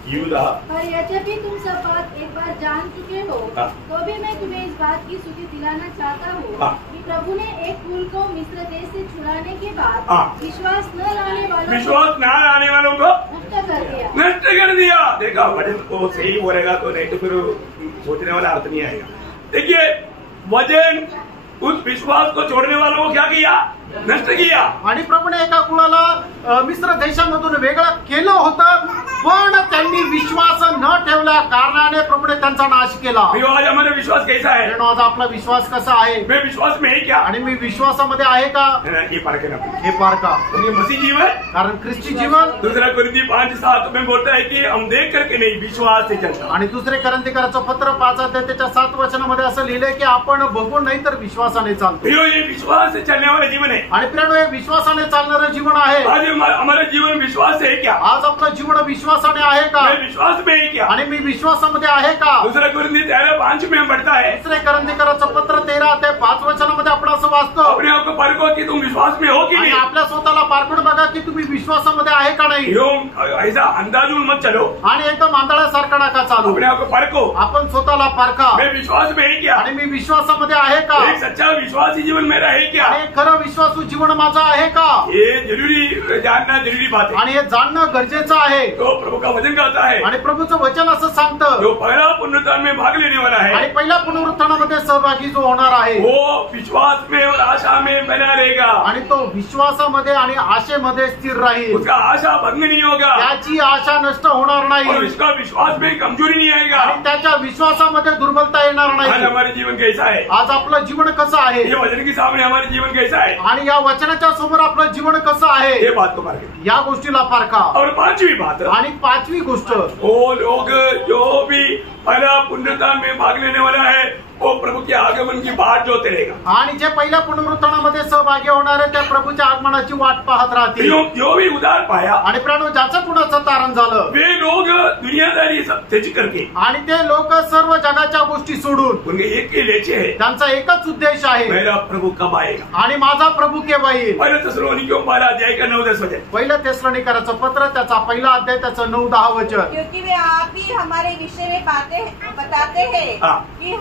यूदा, पर यद्यपि तुम सब बात एक बार जान चुके हो, हाँ. तो भी मैं तुम्हें इस बात की स्मृति दिलाना चाहता हूँ हाँ. कि प्रभु ने एक कुल को मिस्र देश से छुड़ाने के बाद हाँ. विश्वास न लाने वालों विश्वास न लाने वालों को नष्ट कर दिया। नष्ट कर दिया। देखा वचन को सही बोलेगा तो, नहीं तो फिर सोचने वाला अर्थ नहीं आएगा। देखिए वचन उस विश्वास को छोड़ने वालों को क्या किया? नष्ट किया। आणि प्रभूने एका कुळाला मिस्र देशामधून वेगळं केलं होतं, पण त्यांनी विश्वास न ठेवल्या कारणाने प्रभूने त्यांचा नाश केला। भैया आज हमारा विश्वास कैसा है? कारण आज आपला विश्वास कसा आहे? मैं विश्वास में है क्या? आणि मी विश्वासामध्ये आहे का? ये पारखे ना हे पार का? ये मसीह जीवन, कारण ख्रिस्ती जीवन दूसरा कुरिन्थी 5:7 में बोलता है कि हम देख करके नहीं विश्वास से चलता। आणि दुसरे करंथीकराचं पत्र 5 अध्याय त्याच्या 7 वचनामध्ये असं लिहिलंय की आपण बघून नाही तर विश्वासाने चालतो। भैया ये विश्वास से चलने वाला जीवन है। आणि प्रिय हे विश्वासाने चालणारं जीवन आहे। आज हमारा जीवन विश्वास से है क्या? आज आपलं जीवन विश्वासाने आहे का? मैं विश्वास में है क्या? आणि मी विश्वासामध्ये आहे का? दूसरा कुरिन्थी 13:5 में बढ़ता है, दुसरे करंथीकराचं पत्र 13 ते 5 वचनामध्ये आपण असं वाचतो, अपने आप को परखो कि तुम विश्वास में हो कि आणि नहीं। आपल्या स्वतःला पारखून बघा की तुम्ही विश्वासामध्ये आहे का नाही। ऐसा अंदाजून मत चलो, आणि एकदम आंधळ्यासारखा नका चालू। अपने आप को परखो, आपण स्वतःला पारखा, मैं विश्वास में है क्या? आणि मी विश्वासामध्ये आहे का? एक सच्चा विश्वासी जीवन मेरा है क्या? आणि खरं विश्वासू जीवन माझं आहे का? ये जरूरी जानना जरूरी बात है। आणि हे जाणणं गरजेचं आहे। तो प्रभु का वचन कहता है, आणि प्रभूचं वचन असं सांगतं, जो पहला पुनरुत्थान में भाग लेने वाला आणि है पहिल्या पुनरुत्थानामध्ये सहभागी जो होणार आहे वो विश्वास में और आशा में बना रहेगा। आणि तो विश्वासामध्ये आणि आशेमध्ये स्थिर राहील। उसका आशा भंग नहीं होगा त्याची आशा नष्ट होणार और नाही, उसका विश्वास में कमजोरी नहीं आएगा। आणि त्याच्या विश्वासामध्ये दुर्बलता येणार आज नाही। हमारे जीवन कैसा है? आज आपलं जीवन कसं आहे? ये वचन के सामने हमारे जीवन कैसा है? आणि या वचनाच्या समोर आपलं जीवन कसं आहे? ये बात को मार्ग। या गोष्टीला पारखा। और पांचवी बात, आणि 5वी गोष्ट, वो लोग जो भी पहला पुनरुत्थान में भाग लेने वाला है वो प्रभु के आगमन की बाट जोते रहेगा। आणि जे पहिल्या पुनरुत्थानामध्ये सहभागी होणार आहे त्या प्रभूच्या आगमनाची वाट पाहत राहतील। जो भी उधार पाया, आणि प्राणो ज्याचं कुणाचं तारण झालं, वे लोग दुनियादारी सब त्याची करके आणि ते लोक सर्व जगाच्या गोष्टी सोडून उनके एक के लेचे है, त्यांचा एकच उद्देश आहे, मेरा प्रभु कब आएगा। आणि माझा प्रभू केव्हा येईल। पहले तेसलोनिकियों 12 अध्याय का 9-10 वचन। पहिलं तेसलोनिकराचं पत्र त्याचा पहिला अध्याय त्याचं 9-10 वचन। क्योंकि वे आप ही हमारे विषय में बताते हैं हाँ। कि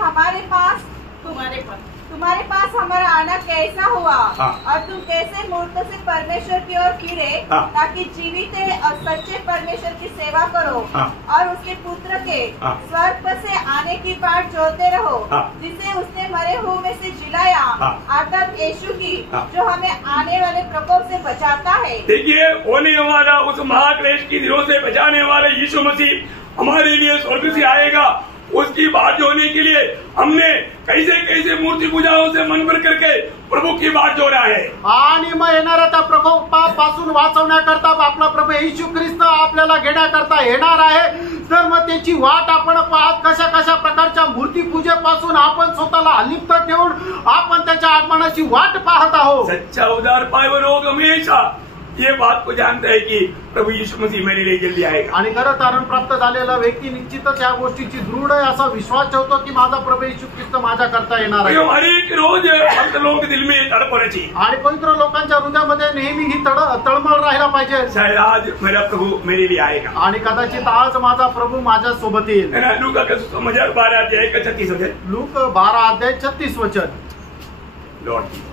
तुम्हारे पास हमारा आना कैसा हुआ, हाँ। और तुम कैसे मूर्त से परमेश्वर की ओर फिरे, हाँ। ताकि जीवित और सच्चे परमेश्वर की सेवा करो, हाँ। और उसके पुत्र के हाँ। स्वर्ग से आने की बाट जोते रहो, हाँ। जिसे उसने मरे हुए में से जिलाया, हाँ। अर्थात यीशु की, हाँ। जो हमें आने वाले प्रकोप से बचाता है। देखिए होने वाला उस महाक्लेश की दिनों से बचाने वाले यीशु मसीह हमारे लिए स्वर्ग से आएगा। उसकी बात जोड़ने के लिए हमने कैसे कैसे मूर्ति पूजाओं से मन भर करके प्रभु की बात जोड़ा है। आणि मग येणाऱ्या त्या प्रकोपापासून वाचवण्याकरता आपला प्रभू येशू ख्रिस्त आपल्याला घेण्याकरता येणार आहे। तर मग त्याची वाट आपण पाहत कशा कशा प्रकारच्या मूर्ती पूजेपासून आपण स्वतःला अलिप्त ठेवून आपण त्याच्या आगमनाची वाट पाहत आहोत। सच्चा उद्धार पाए वो लोग हमेशा ये बात को जानता है कि प्रभु यीशु मसीह मेरे लिए जल्दी आएगा। आणि खरं तारण प्राप्त झालेला व्यक्ती निश्चितच या गोष्टीची दृढ असा विश्वास ठेवतो की माझा प्रभू येशू ख्रिस्त माझ्या करता येणार आहे। हर एक रोज भक्त लोगों के दिल में तड़प होना चाहिए। आणि पवित्र लोकांच्या हृदयामध्ये नेहमी ही तळमळ राहायला पाहिजे। शायद आज मेरा प्रभु मेरे लिए आएगा, आणि कदाचित आज माझा प्रभू माझ्या सोबत येईल। लूका का सुसमाचार 12 अध्याय का 36 वचन। लूक 12 अध्याय 36 वचन। लॉर्ड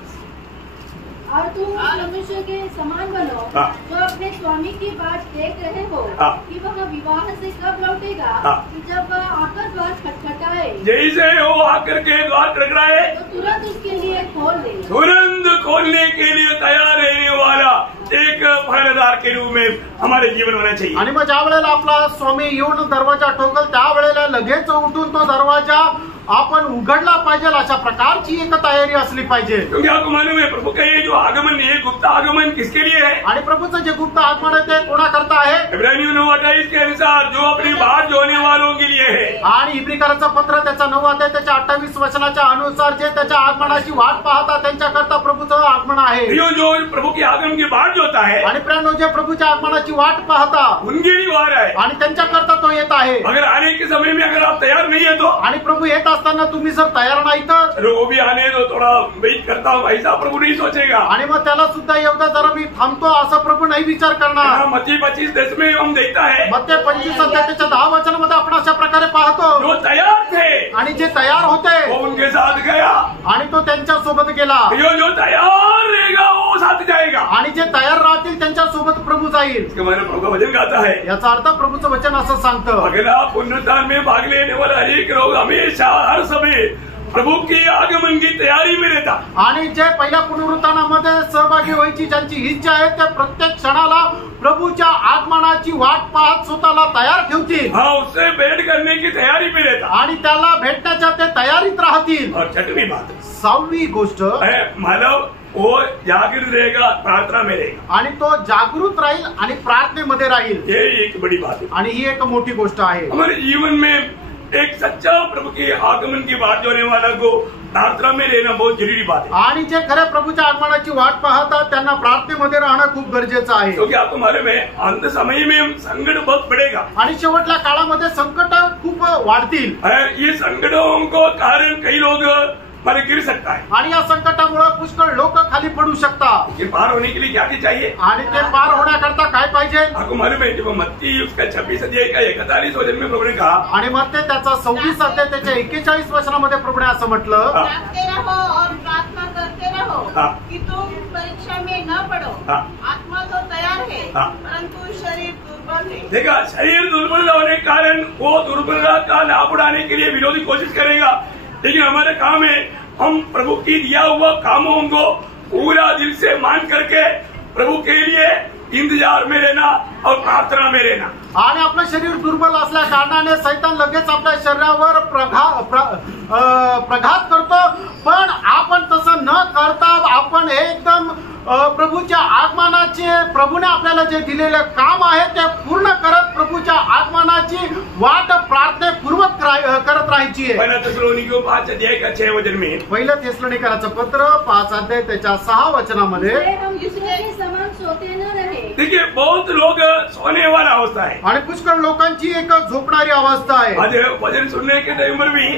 और तुम मनुष्य के समान बनो, हाँ। जो अपने स्वामी की बात देख रहे हो, हाँ। कि वह विवाह से कब लौटेगा, हाँ। कि जब वह आकर द्वार खटखटाए जैसे वो आकर के द्वार खटखटाए तो तुरंत उसके लिए खोल दे। तुरंत खोलने के लिए तैयार रहने वाला एक पहरेदार के रूप में हमारे जीवन होना चाहिए। आणि मग ज्या वेळेला आपला स्वामी येऊन दरवाजा ठोकल त्यावेळेला लगेच उठून तो दरवाजा आपण उघडला पाहिजे अशा प्रकारची एक तयारी असली पाहिजे। क्योंकि आपको मालूम है प्रभु का ये जो आगमन है, गुप्त आगमन किसके लिए है? आणि प्रभूचं जे गुप्त आगमन आहे ते कोणाकरता आहे? इब्रानियों 9:28 के अनुसार जो अपनी बात जोड़ने वालों के लिए है। आणि इब्रिकराचं पत्र त्याचा 9 अध्याय त्याच्या 28 वचनाच्या अनुसार जे त्याच्या आगमनाची वाट पाहतात त्यांच्याकरता प्रभूचं आगमन आहे। जो प्रभु के आगमन की बाट जोता है, आणि प्रियांनो जे प्रभूच्या आगमनाची वाट पाहता उनके लिए आ रहा है। आणि त्यांच्याकरता तो येत आहे। अगर आने के समय में अगर आप तैयार नहीं है तो, आणि प्रभू येत असताना तुम्ही जर तयार नाही तर वो भी आने दो, थोड़ा वेट करता हूँ, ऐसा प्रभु नहीं सोचेगा। आणि मग त्याला सुद्धा एवढा जरा मी थांबतो असं प्रभू नाही विचार करणार। मत्ती 25:10 में हम देखता है मत्ती 25 अध्याय त्याच्या 10 वचनामध्ये आपण अशा प्रकारे पाहतो, जो तैयार थे आणि जे तयार होते वो उनके साथ गया, आणि तो त्यांच्या सोबत गेला। जो तैयार रहेगा वो साथ जाएगा। आणि जे तयार राहतील त्यांच्या सोबत प्रभू जाईल. इसके माने प्रभु का वचन गाता है, याचा अर्थ प्रभूचं वचन असं सांगतं. अगला पुनरुत्थान में भाग लेने वाला अनेक लोग हमेशा हर समय प्रभु की आगमन की तैयारी में रहता. आणि जे पहिल्या पुनरुत्थानामध्ये सहभागी व्हायची ज्यांची इच्छा आहे ते प्रत्येक क्षणाला प्रभूच्या आगमनाची वाट पाहत स्वतःला तयार ठेवतील. हाँ, उससे भेंट करने की तैयारी में रहता. आणि त्याला भेटण्याच्या ते तयारीत राहतील. और छठवीं बात 6वी गोष्ट, है मानव वो जागृत रहेगा, प्रार्थना में रहेगा. आणि तो जागृत राहील आणि प्रार्थनेमध्ये राहील. ये एक बड़ी बात है. आणि ही एक मोठी गोष्ट आहे. हमारे जीवन में एक सच्चा प्रभु के आगमन की बात जोने वाला को प्रार्थना में रहना बहुत जरूरी बात है. आणि जे खऱ्या प्रभूच्या आगमनाची वाट पाहतात त्यांना प्रार्थनेमध्ये राहणं खूप गरजेचं आहे. क्योंकि आपको मालूम है अंत समय में संकट बहुत बढ़ेगा. आणि शेवटल्या काळामध्ये संकट खूप वाढतील. ये संकटों को कारण कई लोग मारे गिर सकता है. आणि या संकटामुळे पुष्कळ लोक खाली पडू शकतात. ये पार होने के लिए क्या चाहिए? आणि ते पार होण्याकरता काय पाहिजे? आपको मालूम है जब मत्ती उसका 26 अध्याय का 41 वचन में प्रभु ने कहा, आणि मग ते त्याचा 26 अध्याय त्याच्या 41 वचनामध्ये प्रभूने असं म्हटलं, जागते रहो और प्रार्थना करते रहो हाँ। कि तुम परीक्षा में न पड़ो. हाँ। आत्मा तो तैयार है हाँ। परंतु शरीर दुर्बल है. देखा, शरीर दुर्बल होने के कारण वो दुर्बलता का लाभ उठाने के लिए विरोधी कोशिश करेगा. लेकिन हमारा काम है हम प्रभु की दिया हुआ कामों को पूरा दिल से मान करके प्रभु के लिए इंतजार में रहना और प्रार्थना में रहना. आणि आपलं शरीर दुर्बल असल्या कारणाने सैतान लगेच आपल्या शरीरावर प्रघात करतो. पण आपण तसं न करता आपण एकदम प्रभूच्या आगमनाचे, प्रभूने आपल्याला जे दिलेले काम आहे ते पूर्ण करत प्रभूच्या आगमनाची वाट प्रार्थनेपूर्वक करत राहायची आहे. पहिला तेसलोनिकयों 5 अध्याय का 6 वचन में, पहिलं तेसलोनिकराचं पत्र 5 अध्याय त्याच्या 6 वचनामध्ये, हम दूसरे के समान सोते न रहे. देखिए बहुत लोग सोने वाला अवस्था है. आणि पुष्कळ लोकांची एक झोपणारी अवस्था आहे. आज वचन सुनने के टाइम पर भी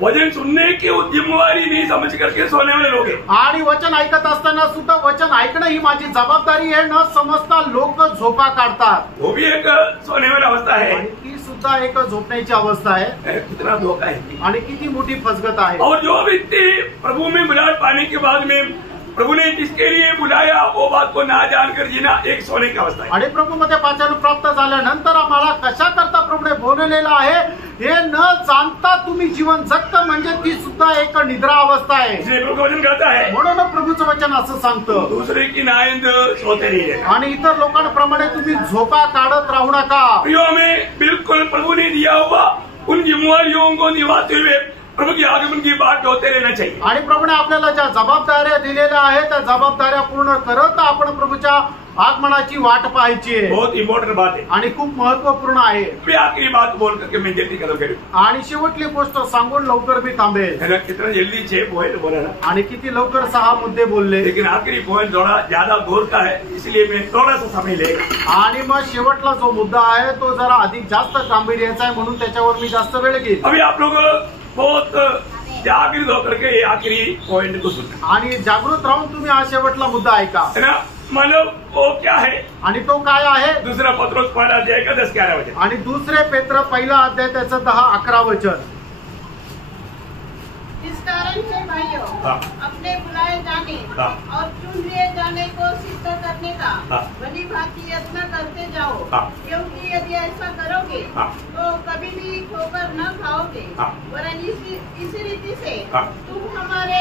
वचन सुनने की जिम्मेवारी नहीं समझ करके सोने वाले लोग हैं. आणि वचन ऐकत असताना सुद्धा वचन ऐकणं ही माझी जबाबदारी आहे न समजता लोक झोपा काढतात. वो भी एक सोने वाला अवस्था है. आणि ती सुद्धा एक झोपण्याची अवस्था आहे. कितना धोखा है. आणि किती मोठी फसगत आहे. और जो व्यक्ति प्रभु में बुलाहट पाने के बाद में प्रभु ने जिसके लिए बुलाया वो बात को ना जानकर जीना एक सोने की अवस्था है. आणि प्रभूमध्ये पाचारण प्राप्त झाल्यानंतर आम्हाला कशा करता प्रभूने बोलवलेलं आहे हे न जाणता तुम्ही जीवन जगता म्हणजे ती सुद्धा एक निद्रा अवस्था आहे. इसलिए प्रभु का वचन कहता है, म्हणून प्रभूचं वचन असं सांगतं, दूसरे की नायंद सोते नहीं रहना. आणि इतर लोकांप्रमाणे तुम्ही झोपा काढत राहू नका. प्रियो में बिल्कुल प्रभु ने दिया हुआ उन जिम्मेवारियों को निभाते हुए प्रभु की आगमन की बात होते रहना चाहिए. आणि प्रभूने आपल्याला ज्या जबाबदाऱ्या दिलेल्या आहेत त्या जबाबदाऱ्या पूर्ण करत आपण प्रभूच्या आगमनाची वाट पाहायची आहे. बहुत इम्पोर्टेंट बात है. आणि खूप महत्वपूर्ण आहे. मैं आखिरी बात बोल करके मैं जल्दी खत्म करूँ. आणि शेवटली गोष्ट सांगून लवकर मी थांबेल. है ना, कितना जल्दी 6 पॉइंट बोला ना, आणि किती लवकर 6 मुद्दे बोलले. लेकिन आखिरी पॉइंट थोड़ा ज्यादा गौर का है, इसलिए मैं थोड़ा सा समय लेगा. आणि मग शेवटला जो मुद्दा आहे तो जरा अधिक जास्त गांभीर्याचा आहे म्हणून त्याच्यावर मी जास्त वेळ घेईन. अभी आप लोग बहुत जागृत होकर के ये आखिरी पॉइंट को सुनना. आणि जागृत राहून तुम्ही हा शेवटला मुद्दा ऐका. है ना, मानो वो क्या है. आणि तो काय आहे? दूसरा पत्रोस 1 अध्याय का 10-11 वचन. आणि दुसरे पेत्र 1 अध्याय त्याचं 10-11 वचन. इस कारण से भाइयों हाँ। अपने बुलाए जाने हाँ। और चुन लिए जाने को सिद्ध करने का हाँ। भली भांति यत्न करते जाओ. हाँ। क्योंकि यदि ऐसा करोगे हाँ। तो कभी भी ठोकर न खाओगे. हाँ। वरन इसी रीति से हाँ। तुम हमारे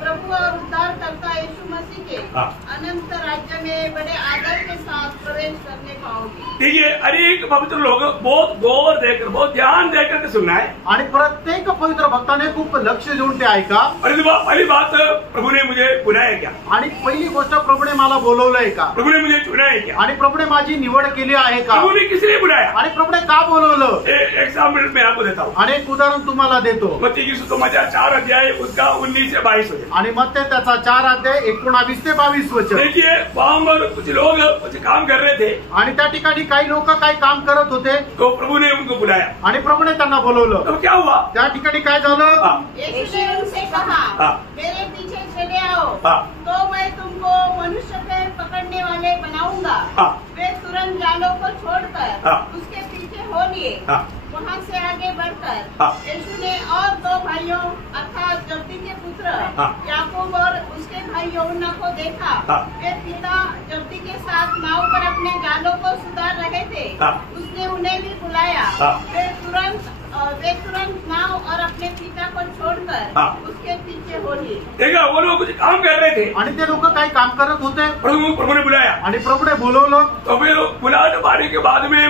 प्रभु और उद्धारकर्ता यीशु मसीह के हाँ। अनंत राज्य में बड़े आदर के साथ प्रवेश करने पाओगे. देखिए, अनेक पवित्र लोग बहुत गौर देकर, बहुत ध्यान देकर के सुनना है. आणि प्रत्येक पवित्र भक्ताने खूप लक्ष देऊन ते ऐका. पहली बात, प्रभु ने मुझे बुलाया क्या. आणि पहिली गोष्ट, प्रभूने मला बोलवलंय का. प्रभु ने मुझे चुना है क्या. आणि प्रभूने माझी निवड केली आहे का. प्रभु ने किस लिए बुलाया. आणि प्रभूने का बोलवलं. एग्जाम्पल मैं आपको देता हूँ. आणि एक उदाहरण तुम्हाला देतो. मत्ती की सुसमाचार 4 अध्याय उसका 19 से 22 वचन. आणि मग ते त्याचा 4 अध्याय 19 ते 22 वचन. देखिए, वहां पर कुछ लोग कुछ काम कर रहे थे. आणि त्या ठिकाणी काही लोक काही काम करत होते. तो प्रभु ने उनको बुलाया. आणि प्रभूने त्यांना बोलवलं. तो क्या हुआ. त्या ठिकाणी काय झालं. हाँ। यीशु ने उनसे कहा, हाँ। मेरे पीछे चले आओ. हाँ। तो मैं तुमको मनुष्य के पकड़ने वाले बनाऊंगा. हाँ। वे तुरंत जालों को छोड़कर हाँ। उसके पीछे हो लिए. हाँ। वहाँ से आगे बढ़कर हाँ। यीशु ने और 2 भाइयों अर्थात जब्दी के पुत्र हाँ। याकूब और उसके भाई यूहन्ना को देखा। हाँ। वे पिता जब्दी के साथ नाव पर अपने जालों को सुधार रहे थे। हाँ। उसने उन्हें भी बुलाया। हाँ। वे तुरंत नाव और अपने पिता को छोड़कर हाँ। उसके पीछे हो लिए। देखा वो लोग कुछ काम कर रहे थे, आणि ते लोक काही काम करत होते प्रभु ने बुलाया। आणि प्रभूने बोलवलं. तो फिर बुलाहट पाने के बाद में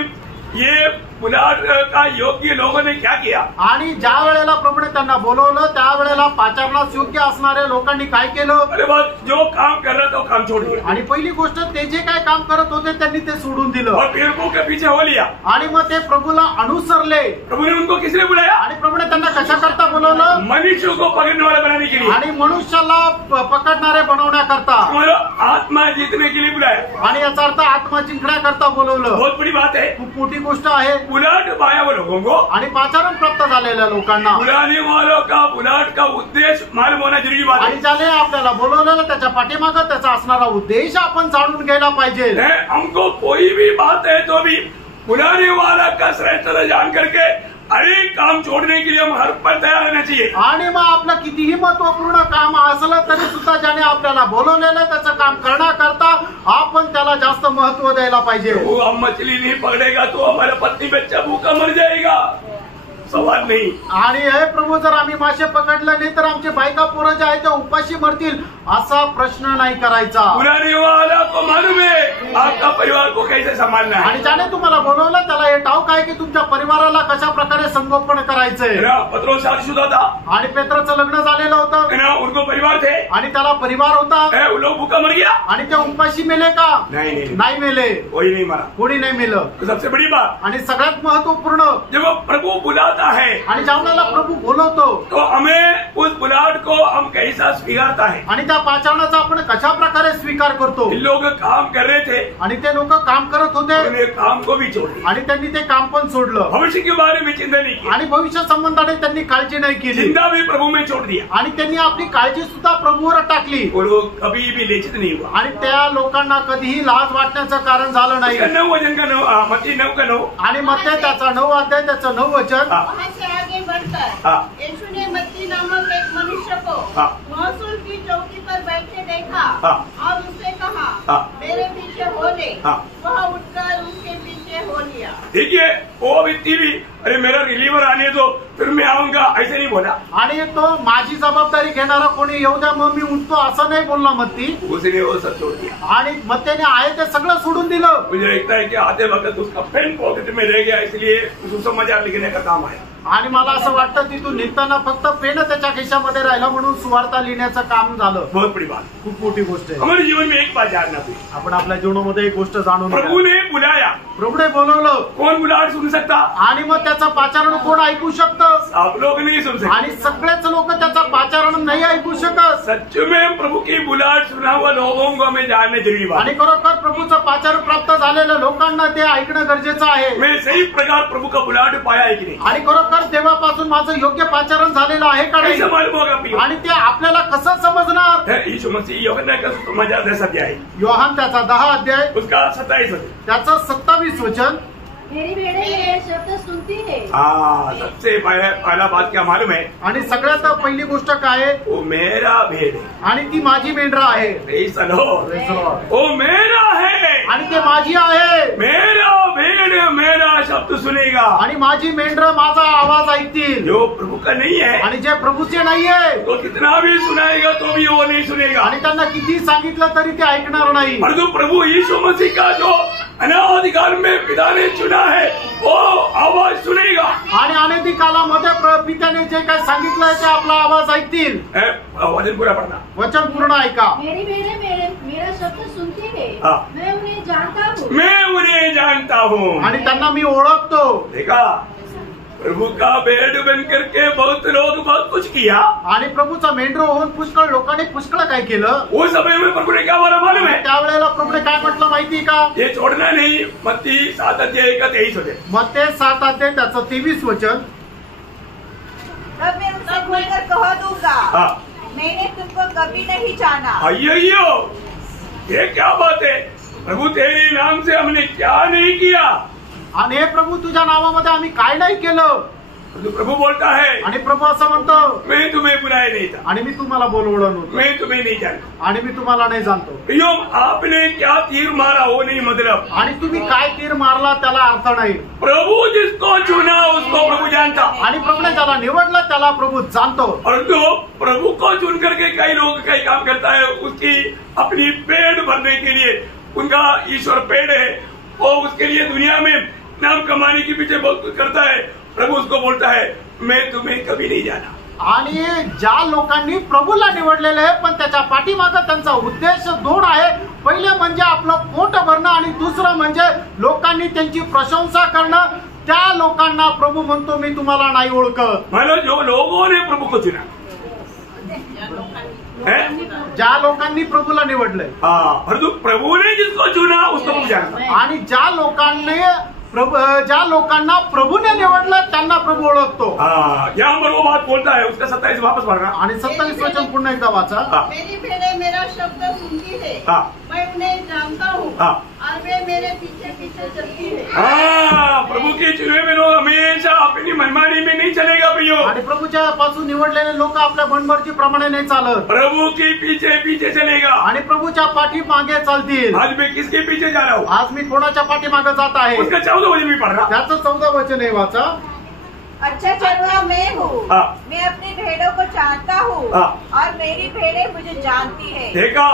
ये बुलाहट का योग्य लोगों ने क्या किया? आणि ज्या वेळेला प्रभूने त्यांना बोलवलं त्यावेळेला पाचारणास योग्य असणाऱ्या लोकांनी काय केलं? अरे बस जो काम कर रहा था वो काम छोड़ दिया आणि पहिली गोष्ट ते जे काय काम करत होते त्यांनी ते सोडून दिलं और फिर प्रभु के पीछे हो लिया। आणि मग ते प्रभूला अनुसरले. प्रभु ने उनको किसने बुलाया? आणि प्रभूने त्यांना कशा करता बोलवलं? मनुष्य को पकड़ने वाला बनाने के लिए, आणि मनुष्याला पकडणारे बनवण्याकरता हमारा आत्मा जीतने के लिए बुलाया। आणि याचा अर्थ आत्मा जिंकण्याकरता बोलवलं. बहुत बड़ी बात है। खूप मोठी गोष्ट आहे. बुलाहट पाया वो लोगों को, आणि पाचारण प्राप्त झालेल्या लोकांना बुलाने वालों का बुलाहट का उद्देश्य मालूम होना जरूरी बात आणि है। ज्याने आपल्याला बोलवलेलं त्याच्या पाठीमागं त्याचा असणारा उद्देश आपण जाणून घ्यायला पाहिजे. हमको कोई भी बात है तो भी बुलाने वाला का श्रेष्ठता जान करके अनेक काम छोड़ने के लिए हम हर पल तैयार रहना चाहिए। आणि मग आपलं कितीही महत्वपूर्ण काम असलं तरी सुद्धा ज्याने आपल्याला बोलवलेलं त्याचं काम करण्याकरता आपण त्याला जास्त महत्व द्यायला पाहिजे. वो हम मछली नहीं पकड़ेगा तो हमारा पत्नी बच्चा भूखा मर जाएगा, सवाल नहीं। आणि हे प्रभू जर आम्ही मासे पकडले नाही तर आमचे बायका पोरं जे आहेत ते उपाशी मरतील असा प्रश्न नाही करायचा. बुलाने वाला को मालूम है आपका परिवार को कैसे संभालना है। आणि ज्याने तुम्हाला बोलवलं त्याला हे ठाऊक आहे की तुमच्या परिवाराला कशा प्रकारे संगोपन करायचंय. पत्रोस शादीशुदा था, आणि पेत्राचं लग्न झालेलं होतं उनको परिवार थे, आणि त्याला परिवार होता वो लोग भूखा मर गया? आणि ते उपाशी मेले का? नहीं, नाही मेले. कोई नहीं मरा। कोणी नाही मेलं. तो सबसे बड़ी बात, आणि सगळ्यात महत्वपूर्ण जब प्रभु बुलाता है आणि ज्या वेळेला प्रभू बोलवतो तो हमें उस बुलाहट को हम कैसा स्वीकारता है। आणि त्या पाचारणाचा आपण कशा प्रकारे स्वीकार करतो. लोग काम कर रहे थे आणि ते लोक काम करत होते उन्होंने काम को भी छोड़ दिया, आणि त्यांनी ते काम पण सोडलं. भविष्य के बारे में चिंता नहीं की, आणि भविष्य संबंधाने त्यांनी काळजी नाही केली. चिंता भी प्रभु में छोड़ दिया आणि त्यांनी आपली काळजी सुद्धा प्रभूवर टाकली. वो लोग कभी भी लज्जित नहीं हुआ। आणि त्या लोकांना कधीही लाज वाटण्याचं कारण झालं नाही. 9 वचन का 9 मत्ती 9 का 9 आणि मग त्याचा 9 अध्याय त्याचं 9 वचन. वहाँ से आगे बढ़कर हाँ। यीशु ने मत्ती नामक एक मनुष्य को हाँ। महसूल की चौकी पर बैठे देखा हाँ। और उससे कहा हाँ। मेरे पीछे हो ले। हाँ। वह उठकर उसके पीछे हो लिया। देखिए वो व्यक्ति भी अरे मेरा रिलीवर आने दो फिर मैं आऊंगा ऐसे नहीं बोला। आणि तो माझी जबाबदारी घेणारा कोणी येऊ द्या मग मी उठतो असं नाही बोलला मत्ती. उसने वो सब छोड़ दिया। आणि मग त्याने आहे ते सगळं सोडून दिलं. मुझे लगता है कि आते वक्त उसका पेन पॉकेट में रह गया, इसलिए उसको मजाक लिखने का काम आया। आणि मला असं वाटतं तिथून निघताना फक्त पेन त्याच्या खिशामध्ये राहिला म्हणून सुवार्ता लिहिण्याचं काम झालं. बहुत बड़ी बात, खूप मोठी गोष्ट आहे. हमारे जीवन में एक बात जानना चाहिए, आपण आपल्या जीवनामध्ये एक गोष्ट जाणून प्रभु घ्या. ने बुलाया, प्रभूने बोलवलं कौन बुलाहट सुन सकता? आणि मग त्याचं पाचारण कोण ऐकू शकतं? आप लोग नहीं सुन सकते। आणि सगळेच लोक त्याचं पाचारण नाही ऐकू शकत. सच में प्रभु की बुलाहट सुना हुआ लोगों को हमें जानने जरूरी बात आणि है। खरोखर प्रभूचं पाचारण प्राप्त झालेल्या लोकांना ते ऐकणं गरजेचं आहे. मैं सही प्रकार प्रभु का बुलाहट पाया है कि नहीं? आणि खरोखर देवापासून माझं योग्य पाचारण झालेलं आहे का नाही? कैसे मालूम होगा प्रिय? आणि ते आपल्याला कसं समजणार? यीशु मसीह यूहन्ना का समाचार 10 अध्याय, योहान त्याचा 10 अध्याय उसका 27 वचन। त्याचं 27 वचन. मेरी भेड़ें मेरे शब्द सुनती है। हाँ, सबसे पहला बात क्या मालूम है? आणि सगळ्यात पहिली गोष्ट काय आहे? वो मेरा भेड़ है। आणि ती माझी मेंढरा आहे. Praise the Lord. Praise the Lord. वो मेरा है, आणि ते माझी आहे. मेरा भेड़ मेरा शब्द सुनेगा। आणि माझी मेंढर माझा आवाज ऐकतील. जो प्रभु का नहीं है आणि जे प्रभूचे नाहीये तो कितना भी सुनाएगा तो भी वो नहीं सुनेगा। आणि त्यांना किती सांगितलं तरी ते ऐकणार नाही. और जो प्रभु यीशु मसीह का जो अनादिकाल में पिता ने चुना है वो आवाज सुनेगा। आणि अनधिक कालामध्ये पित्याने जे काय सांगितलंय ते आपला आवाज ऐकतील. वचन पूरा पढ़ना। वचन पूर्ण ऐका. मेरी भेड़ें मेरा शब्द सुनती है। हाँ। मैं उन्हें जानता हूँ। मैं उन्हें जानता हूँ। आणि त्यांना मी ओळखतो. देखा, प्रभु का भेड़ बन करके बहुत लोग बहुत कुछ किया। आणि प्रभूचा मेंढर होऊन पुष्कळ लोकांनी पुष्कळ काय केलं? वो समय में प्रभु ने क्या बोला मालूम है? त्यावेळेला प्रभूने काय म्हटलं माहिती का? ये छोड़ना नहीं। मत्ती 7 अध्याय का 23 वचन। मत्ती 7 अध्याय त्याचं 23 वचन. तब मैं उसे खुलकर कह दूंगा, हाँ। मैंने तुमको कभी नहीं जाना। अय्यो, ये क्या बात है? प्रभु तेरे नाम से हमने क्या नहीं किया? आणि हे प्रभु तुझ्या नावामध्ये आम्ही काय नाही केलं. तो प्रभु बोलता है आणि प्रभू असं म्हणतो, मैं तुम्हें बुलाया नहीं था, आणि मी तुम्हाला बोलवलं नव्हतं, मैं तुम्हें नहीं जानता. आणि मी तुम्हाला नाही जाणतो. प्रियो, आपने क्या तीर मारा वो नहीं मतलब. आणि तुम्ही काय तीर मारला त्याला अर्थ नाही. प्रभु जिसको चुना उसको प्रभु जानता. आणि प्रभूने ज्याला निवडलं त्याला प्रभू जाणतो. और जो प्रभु को चुन करके कई लोग कई काम करता है, उसकी अपनी पेट भरने के लिए उनका ईश्वर पेड़ है, वो उसके लिए दुनिया में नाम कमाने के पीछे बहुत कुछ करता है. प्रभु उसको बोलता है, मैं तुम्हें कभी नहीं जाना. आणि ज्या लोकांनी प्रभूला निवडलेलं आहे पण त्याच्या पाठीमागं त्यांचा उद्देश दोन आहे. पहिले म्हणजे आपलं पोट भरणं आणि दुसरं म्हणजे लोकांनी त्यांची प्रशंसा करणं. त्या लोकांना प्रभू म्हणतो, मी तुम्हाला नाही ओळखत. मानो जो लोगों ने प्रभु को चुना है, ज्या लोकांनी प्रभूला निवडलंय, परंतु प्रभु ने जिसको चुना उसको प्रभु जानता. आणि ज्या लोकांना प्रभूने निवडलं त्यांना प्रभू ओळखतो. यहाँ पर वो बात बोलता है, उसका 27 वापस पढ़ना. आणि 27 वचन पुन्हा एकदा वाचा. मेरी भेड़ें मेरा शब्द सुनती है, मैं उन्हें जानता हूँ और वे मेरे पीछे पीछे चलती है. प्रभु के चुने में लोग हमेशा अपनी मनमानी में नहीं चलेगा प्रियो. आणि प्रभूच्या पासून निवडलेले लोक आपल्या मनमर्जी प्रमाणे नाही चालत. प्रभु के पीछे पीछे चलेगा. आणि प्रभूच्या पाठीमागे चालतील. आज मैं किसके पीछे जा रहा हूँ? आज मी कोणाच्या पाठीमागे जात आहे? उसका 14 वचन भी पढ़ रहा. त्याचं 14 वचन आहे, वाचा. अच्छा चरवाहा मैं हूँ, हाँ। मैं अपनी भेड़ों को जानता हूँ हाँ। और मेरी भेड़ें मुझे जानती है. देखा,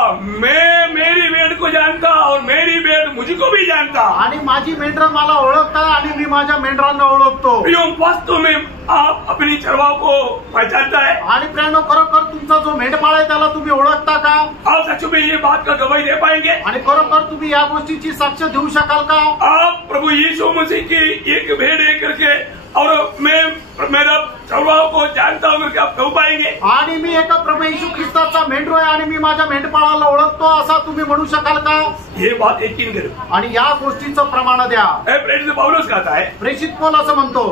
मैं मेरी भेड़ को जानता और मेरी भेड़ मुझको भी जानता. आणि माझी मेंढरं मला ओळखतात आणि मी माझ्या मेंढरांना ओळखतो. प्रियो, वास्तव में आप अपनी चरवाह को पहचानता है? आणि प्रियानो, खरोखर तुमचा जो मेंढपाळ आहे त्याला तुम्ही ओळखता का? आप सच में ये बात का गवाही दे पाएंगे? आणि खरोखर तुम्ही या गोष्टीची साक्ष देऊ शकाल का? आप प्रभु यीशु मसीह की एक भेड़ है करके और मैं मेरा चरवाह को जानता हूँ करके आप कहू पाएंगे? आणि मी एका प्रभू येशू ख्रिस्ताचा मेंढरो आहे आणि मी माझ्या मेंढपाळाला ओळखतो असा तुम्ही म्हणू शकाल का? ये बात यकीन करो. आणि या गोष्टीचं प्रमाण द्या. प्रेरित पौलुस कहता है, प्रेषित पौल असं म्हणतो,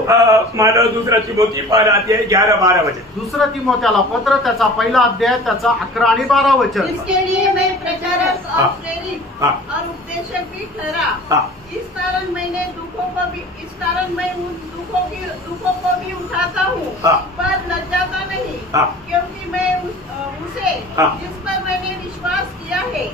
मानव दूसरा तिमोथी 11-12 वचन. दुसरं तिमोथ्याला पत्र त्याचा पहिला अध्याय त्याचा 11 आणि 12 वचन. इसके लिए मैं प्रचारक और प्रेरित और उपदेशक भी ठहरा. इस कारण मैं उन दुखों को भी उठाता हूँ, पर लज्जाता नहीं, क्योंकि मैं उसे जिस पर मैंने विश्वास किया है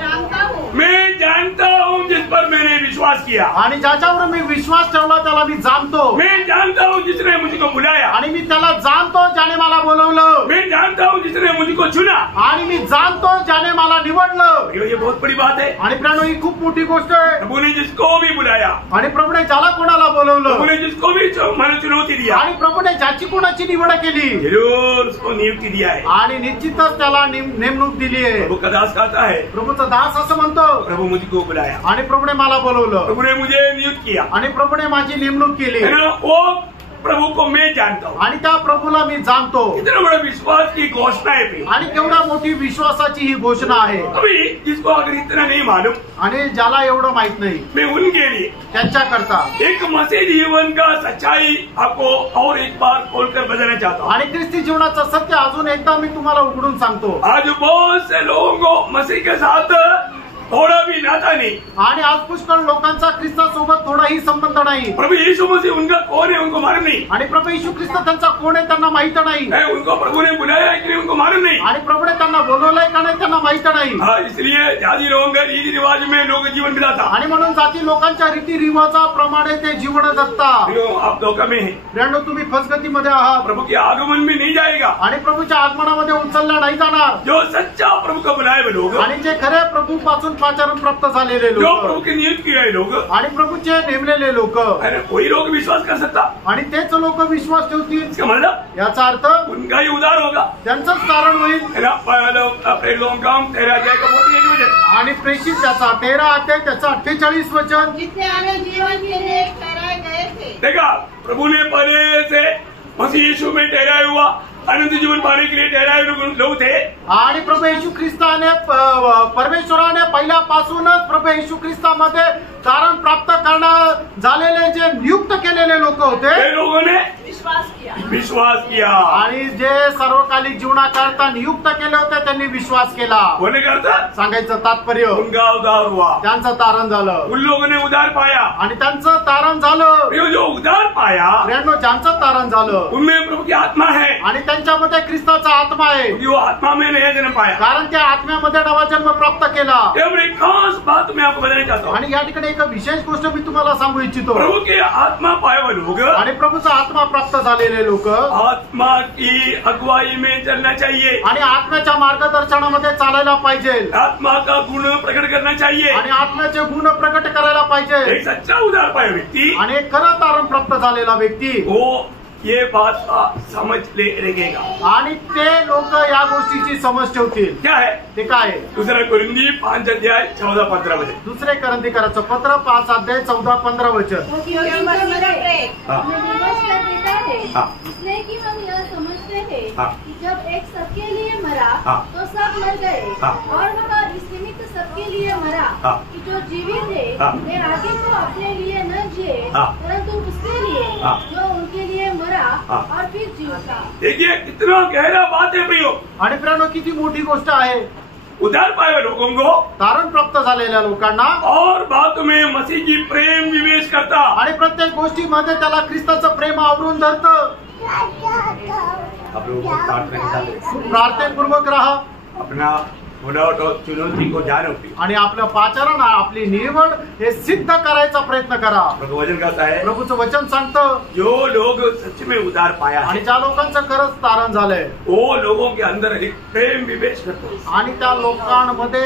जानता हूँ. मैं जानता हूँ जिस पर मैंने विश्वास किया. आणि ज्याच्यावर मी विश्वास ठेवला त्याला मी जाणतो. मैं जानता हूँ जिसने मुझको बुलाया. आणि मी त्याला जाणतो ज्याने मला बोलवलं. मैं जानता हूँ जिसने मुझको चुना. आणि मी जाणतो ज्याने मला निवडलं. ये बहुत बड़ी बात है. आणि प्रियानो, ही खूप मोठी गोष्ट आहे. प्रभु ने जिसको भी बुलाया, आणि प्रभूने ज्याला कोणाला बोलवलं, प्रभु ने जिसको भी मैंने चुनौती दिया, आणि प्रभूने ज्याची कोणाची निवड केली जरूर उसको नियुक्ति दिया है. आणि निश्चितच त्याला नेमणूक दिली आहे. प्रभु का दास कहता है, प्रभूचा दास असं म्हणतो, प्रभु मुझको बुलाया, आणि प्रभूने मला बोलवलं, प्रभु ने मुझे नियुक्त किया, आणि प्रभूने माझी नेमणूक केली. है ना? वो प्रभु को मैं जानता हूँ. आणि त्या प्रभूला मी जाणतो. इतना बड़ा विश्वास की घोषणा है प्रिय. आणि केवढा मोठी विश्वासाची ही घोषणा आहे. अभी जिसको अगर इतना नहीं मालूम, आणि ज्याला एवढं माहित नाही, मैं उनके लिए त्यांच्याकरता एक मसीह जीवन का सच्चाई आपको और एक बार खोलकर बताना चाहता हूँ. आणि ख्रिस्ती जीवनाचं सत्य अजून एकदा मी तुम्हाला उघडून सांगतो. आज बहुत से लोगों को मसीह के साथ थोड़ा भी नाता नहीं. आणि आज पुष्कळ लोकांचा ख्रिस्तासोबत थोडाही संबंध नाही. प्रभु यीशु मसीह उनका कौन है उनको मालूम नहीं. आणि प्रभू येशू ख्रिस्त त्यांचा कोण आहे त्यांना माहित नाही. उनको प्रभु ने बुलाया है कि नहीं उनको मालूम नहीं. आणि प्रभूने त्यांना बोलवलंय का नाही त्यांना माहित नाही. इसलिए जाति लोगों के रीति रिवाज में लोग जीवन बिताता. आणि म्हणून जाती लोकांच्या रीतिरिवाजाप्रमाणे ते जीवन जगतात. आप धोखा में है. प्रियांनो, तुम्ही फसगतीमध्ये आहात. प्रभु के आगमन में नहीं जाएगा. आणि प्रभूच्या आगमनामध्ये उचलला नाही जाणार. जो सच्चा प्रभु का बुलाए हुए लोग, आणि जे खरे प्रभू पासून पाचारण प्राप्त झालेले जो लोक, प्रभु के नियुक्त किए हुए लोग, आणि प्रभूचे नेमलेले लोक, कोई लोग विश्वास कर सकता. आणि तेच लोक विश्वास ठेवतील. इसका मतलब याचा अर्थ उनका ही उद्धार होगा. त्यांचंच कारण होईल. आणि प्रेषित त्याचा 13 अध्याय त्याचा 48 वचन. जितने आने जीवन के लिए ठहराए गए थे. देखा, प्रभु ने पहले से मसीह यीशु में ठहराया हुआ अनंत जीवन पाने के लिए ठहराए लोग थे. आणि प्रभू येशू ख्रिस्ताने परमेश्वराने पहिल्यापासूनच प्रभू येशू ख्रिस्तामध्ये तारण प्राप्त करणार झालेले जे नियुक्त केलेले लोक होते, ते लोगों ने विश्वास किया आणि जे सर्वकालिक जीवनाकरता नियुक्त केले होते त्यांनी विश्वास केला. होने करता सांगायचं तात्पर्य उनका उद्धार हुआ, त्यांचं तारण झालं उन लोगों ने उद्धार पाया. आणि त्यांचं तारण झालं. जो उद्धार पाया ज्यांचं तारण झालं उनमें प्रभु की आत्मा है आणि त्यांच्यामध्ये ख्रिस्ताचा आत्मा आहे. वो आत्मा में नया जन्म पाया. कारण त्या आत्म्यामध्ये नवा जन्म प्राप्त केला. एक खास बात मैं आपको बताना चाहता हूँ. आणि या ठिकाणी एक विशेष गोष्ट मी तुम्हाला सांगू इच्छितो. प्रभु के आत्मा पाए हुए लोग आणि प्रभूचा आत्मा प्राप्त झालेले लोक आत्मा की अगुवाई में चलना चाहिए आणि आत्म्याच्या मार्गदर्शनामध्ये चालायला पाहिजे. आत्मा का गुण प्रकट करना चाहिए आणि आत्म्याचे गुण प्रकट करायला पाहिजे. एक सच्चा उद्धार पाया व्यक्ति आणि एक खरं तारण प्राप्त झालेला व्यक्ती वो ये बात समझ ले रहेगा. आणि ते लोक या गोष्टीची समज ठेवतील. क्या है ते काय? दूसरा कोरिंदी 5:14-15 मध्ये. दुसरे करंथीकराचं पत्र 5:14-15 वचन. क्योंकि मसीह हमें का प्रेम हाँ. विवश कर देता है, हाँ. इसलिए कि हम यह समझते हैं हाँ. कि जब एक सबके लिए मरा हाँ. तो सब मर गए, हाँ. और वह इस निमित्त सबके लिए मरा हाँ. कि जो जीवित है हाँ. वे आगे को अपने लिए न जिए, हाँ. परंतु उसके लिए हाँ. जो उनके लिए मरा हाँ. और फिर जीवता. देखिए कितना गहरा बात है प्रियो. आणि प्रियानो किती मोठी गोष्ट आहे. उद्धार पाए हुए लोगों को तारण प्राप्त झालेल्या लोकांना और बात में मसीह की प्रेम निवेश करता. आणि प्रत्येक गोष्टीमध्ये त्याला ख्रिस्ताचं प्रेम आवरून धरतं. आप लोगों को प्रार्थना प्रार्थनेपूर्वक राहा अपना मुलावट और चुनौती को जानो. आणि आपलं पाचारण आपली निवड हे सिद्ध करायचा प्रयत्न करा. वचन कहता है प्रभूचं वचन सांगतं जो लोग सच में उद्धार पाया आणि है ज्या लोकांचं खरंच तारण झालंय वो लोगों के अंदर एक प्रेम विवेश करते हैं. आणि त्या लोकांमध्ये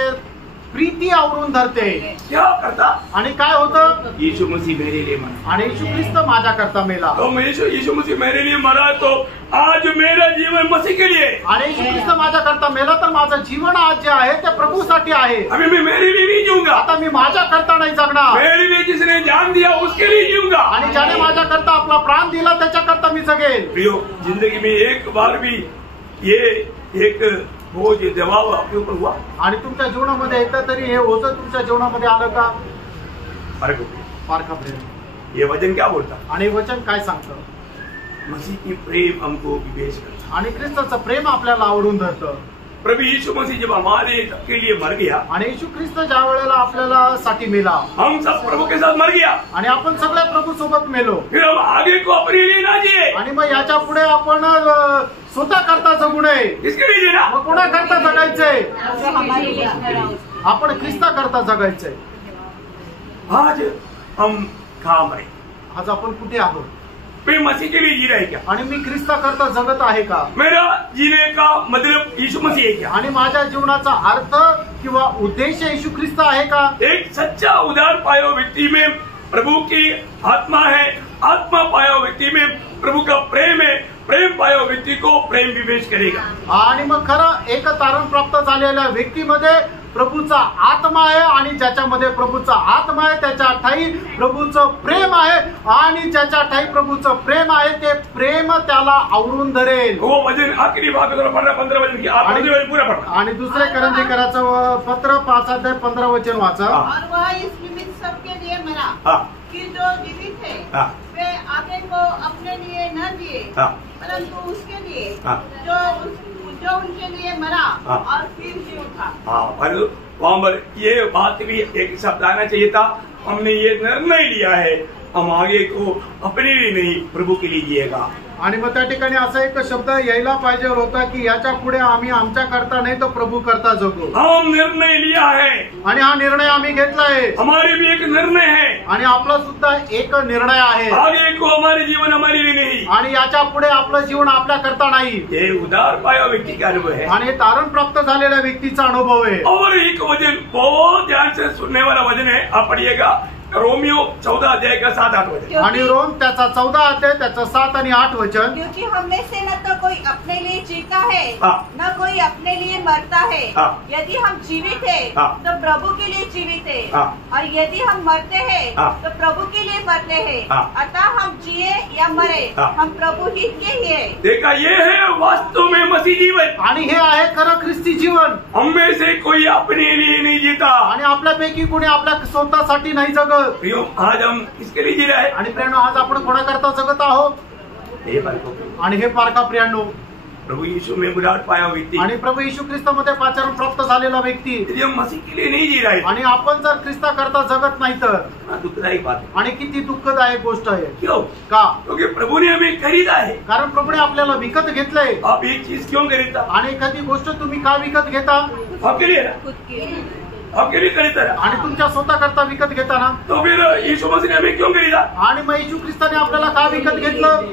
प्रीती आवरून धरते. क्या करता आणि काय होतं? यीशु मसीह मेरे लिए मरा. आणि येशू ख्रिस्त माझ्या करता मेला. तो यीशु मसीह मेरे लिए मरा तो आज मेरा जीवन मसीह के लिए. आणि येशू ख्रिस्त माझ्या करता मेला तर माझं जीवन आज जे आहे ते प्रभूसाठी आहे. अभी मैं मेरे लिए नहीं जीऊंगा. आता मी माझ्या करता नाही जगणार. मेरे लिए जिसने जान दिया उसके लिए जीऊंगा. आणि ज्याने माझ्या करता आपला प्राण दिला त्याच्या करता मी जगेल. प्रियो जिंदगी में एक बार भी ये एक बोझ दबाव आपके ऊपर हुआ. आणि तुमच्या जीवनामध्ये एकदा तरी हे होतं तुमच्या जीवनामध्ये आलं का? फार खबरे. ये वचन क्या बोलता? आणि वचन काय सांगतं? मसीह की प्रेम हमको विवेश करता. आणि ख्रिस्ताचं प्रेम आपल्याला आवरून धरतं. प्रभु यीशु मसीह जब हमारे के लिए मर गया आणि येशू ख्रिस्त ज्या वेळेला आपल्याला साठी मेला हम सब प्रभु के साथ मर गया. आणि आपण सगळ्या प्रभू सोबत मेलो. फिर हम आगे को अपने लिए ना जिए. आणि मग याच्या पुढे आपण स्वतः करता जगू नये. किसके लिए जीना? मग कोणा करता जगायचंय? जो हमारे लिए मरा उसके. आपण ख्रिस्ता करता जगायचंय. आज हम कहाँ मरे? आज आपण कुठे आहोत? मैं मसीह के लिए जी रहा है क्या? आणि मी ख्रिस्ता करता जगत आहे का? मेरा जीने का मतलब यीशु मसीह है क्या? आणि माझ्या जीवनाचा अर्थ किंवा उद्देश येशू ख्रिस्त आहे का? एक सच्चा उद्धार पाया हुआ व्यक्ति में प्रभु की आत्मा है. आत्मा पाया हुआ व्यक्ति में प्रभु का प्रेम है. प्रेम पाया हुआ व्यक्ति को प्रेम विवेश करेगा. आणि मग खरं एक तारण प्राप्त झालेल्या व्यक्तीमध्ये प्रभूचा आत्मा आहे आणि ज्याच्यामध्ये प्रभूचा आत्मा आहे त्याच्या ठाई प्रभूचं प्रेम आहे आणि ज्याच्या ठाई प्रभूचं प्रेम आहे ते प्रेम त्याला आवरून धरेल. वो वचन आखिरी बात अगर पढ़ना 15 वचन की आप वचन पूरा पढ़ना. आणि दुसरे करंथीकराचं पत्र 5:15 वचन वाचा. और वह इस निमित्त सबके लिए मरा हाँ. कि जो जीवित है हाँ. वे आगे को अपने लिए न जिए हाँ. परंतु उसके लिए हाँ. जो उनके लिए मरा हाँ. और फिर जी उठा. हाँ पर वहाँ पर ये बात भी एक शब्द आना चाहिए था. हमने ये निर्णय लिया है हम आगे को अपने लिए नहीं प्रभु के लिए जिएगा. आणि मग त्या ठिकाणी असा एक शब्द यायला पाहिजे होता की याच्या पुढे आम्ही आमच्या करता नाही तर प्रभू करता जगू. हम निर्णय लिया है. आणि हा निर्णय आम्ही घेतलाय. हमारे भी एक निर्णय है. आणि आपला सुद्धा एक निर्णय आहे. आगे को हमारे जीवन हमारे लिए नहीं. आणि याच्या पुढे आपलं जीवन आपल्या करता नाही. ये उदार पाया व्यक्ति का अनुभव है. आणि तारण प्राप्त झालेल्या व्यक्तीचा अनुभव आहे. और एक वचन बहुत ध्यान से सुनने वाला वचन है. आप पढ़िएगा रोमियो 14 का 7-8 वचन. आणि रोम त्याचा 14 त्याचा 7 आणि 8 वचन. क्योंकि हम में से न तो कोई अपने लिए जीता है हाँ. न कोई अपने लिए मरता है. हाँ. यदि हम जीवित है हाँ. तो प्रभु के लिए जीवित है. हाँ. और यदि हम मरते हैं हाँ. तो प्रभु के लिए मरते हैं. हाँ. अतः हम जिए या मरे हाँ. हम प्रभु ही के ही है. देखा ये है वास्तव में मसीह जीवन. आणि हे आहे खरं ख्रिस्ती जीवन. हम में से कोई अपने लिए नहीं जीता. आणि आपल्यापैकी कोणी आपल्या स्वतःसाठी नाही जगत. प्रियो आज हम किसके लिए जी रहे हैं? आणि प्रेरणा आज आपण कोणाकरता जगत आहोत? हे बालको आणि हे पारखा प्रियांनो, प्रभु यीशु में बुलाहट पाया व्यक्ति आणि प्रभू येशू ख्रिस्तामध्ये पाचारण प्राप्त झालेला व्यक्ती यदि हम मसीह के लिए नहीं जी रहे आणि आपण जर ख्रिस्ता करता जगत नाही तर कितना दुखदायी बात है। आणि किती दुःखदायक गोष्ट आहे। क्यों? का? क्योंकि प्रभु ने हमें खरीदा है। कारण प्रभूने आपल्याला विकत घेतलंय। आप एक चीज क्यों खरीदता? आणि एखादी गोष्ट तुम्ही का विकत घेता? आपके लिए ना, खुद के आपके लिए खरीदता है। आणि तुमच्या स्वतः करता विकत घेता ना, तो फिर यीशु मसीह ने हमें क्यों खरीदा? आणि मग येशू ख्रिस्ताने आपल्याला का विकत घेतलं?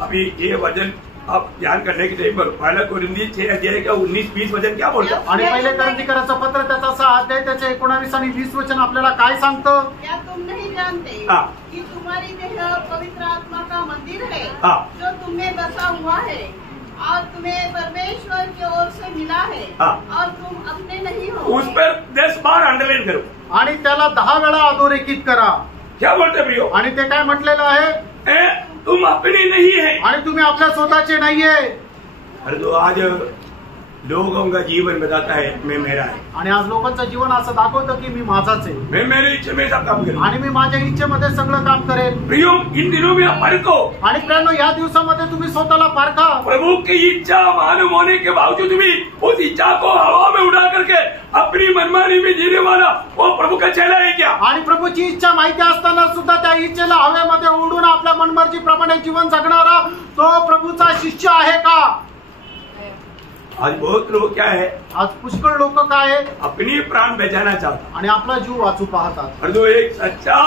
अभी ये वचन आप ध्यान करने के लिए पहला कोरिन्थी 6 अध्याय का 19-20 वचन क्या बोलता? आणि पहिले कोरिन्थीकरांचं पत्र त्याचा 6 अध्याय त्याचे 19 आणि 20 वचन आपल्याला काय सांगतं? क्या तुम नहीं जानते हाँ। कि तुम्हारी देह पवित्र आत्मा का मंदिर है हाँ। जो तुम्हें बसा हुआ है और तुम्हें परमेश्वर की ओर से मिला है हाँ। और तुम अपने नहीं हो। उस पर 10 बार अंडरलाइन करो। आणि त्याला 10 वेळा अधोरेखित करा। क्या बोलते प्रियो? आणि ते काय म्हटलेलं आहे? तुम अपने नहीं है आणि तुम्ही आपल्या स्वतःचे नाहीये। अरे तो आज लोगों का जीवन बताता है मैं मेरा है, आणि आज लोकांचं जीवन असं दाखवतं की मी माझाच आहे मैं मेरे इच्छे में सब काम करूँ। आणि मी माझ्या इच्छेमध्ये सगळं काम करेल। प्रियो, इन दिनों में आप परखो। आणि प्रियांनो, या दिवसामध्ये तुम्ही स्वतःला पारखा। प्रभु की इच्छा मालूम होने के बावजूद भी उस इच्छा को हवा में उड़ा करके अपनी मनमानी में जीने वाला वो प्रभु का चेला है क्या? आणि प्रभूची इच्छा माहिती असताना सुद्धा त्या इच्छेला हवेमध्ये उडून आपल्या मनमर्जीप्रमाणे जीवन जगणारा तो प्रभूचा शिष्य आहे का? आज बहुत लोग क्या है, आज पुष्कळ लोक काय आहे? अपनी प्राण बचाना चाहता आणि आपला जीव वाचू पाहतात। और जो एक सच्चा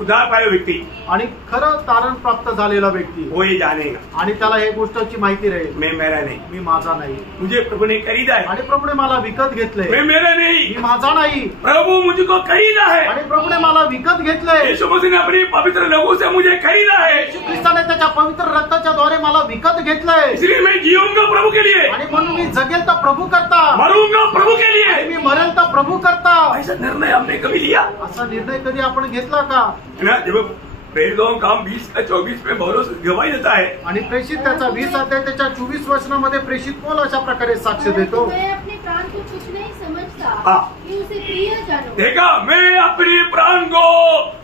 उद्धार पाया व्यक्ति आणि खरं तारण प्राप्त झालेला व्यक्ती वो ये जानेगा आणि त्याला हे गोष्टची माहिती राहील, मैं मेरा नहीं, मी माझा नाही। मुझे प्रभु ने खरीदा है। आणि प्रभूने मला विकत घेतलंय, मैं मेरा नहीं, मी माझा नाही। प्रभु मुझको खरीदा है। आणि प्रभूने मला विकत घेतलंय। यीशु मसीह ने अपनी पवित्र लहू से मुझे खरीदा है, येशू ख्रिस्ताने त्याच्या पवित्र रक्ताच्या द्वारे मला विकत घेतलंय। इसलिए मैं जीऊंगा प्रभु के लिए, आणि म्हणून मी जगेल तर प्रभू करता, मरूंगा प्रभु के आणि लिए। मी मरेल तर प्रभू करता। ऐसा निर्णय हमने कभी लिया असा निर्णय कधी आपण घेतला का? है ना? जब प्रेरितों का काम 20 का 24 में पौलुस गवाही देता है, आणि प्रेषित त्याचा 20 अध्याय त्याच्या 24 वचनामध्ये प्रेषित पौल अशा प्रकारे साक्ष देतो। मैं अपने प्राण को कुछ नहीं समझता हाँ। कि उसे प्रिय जानो। देखा, मैं अपने प्राण को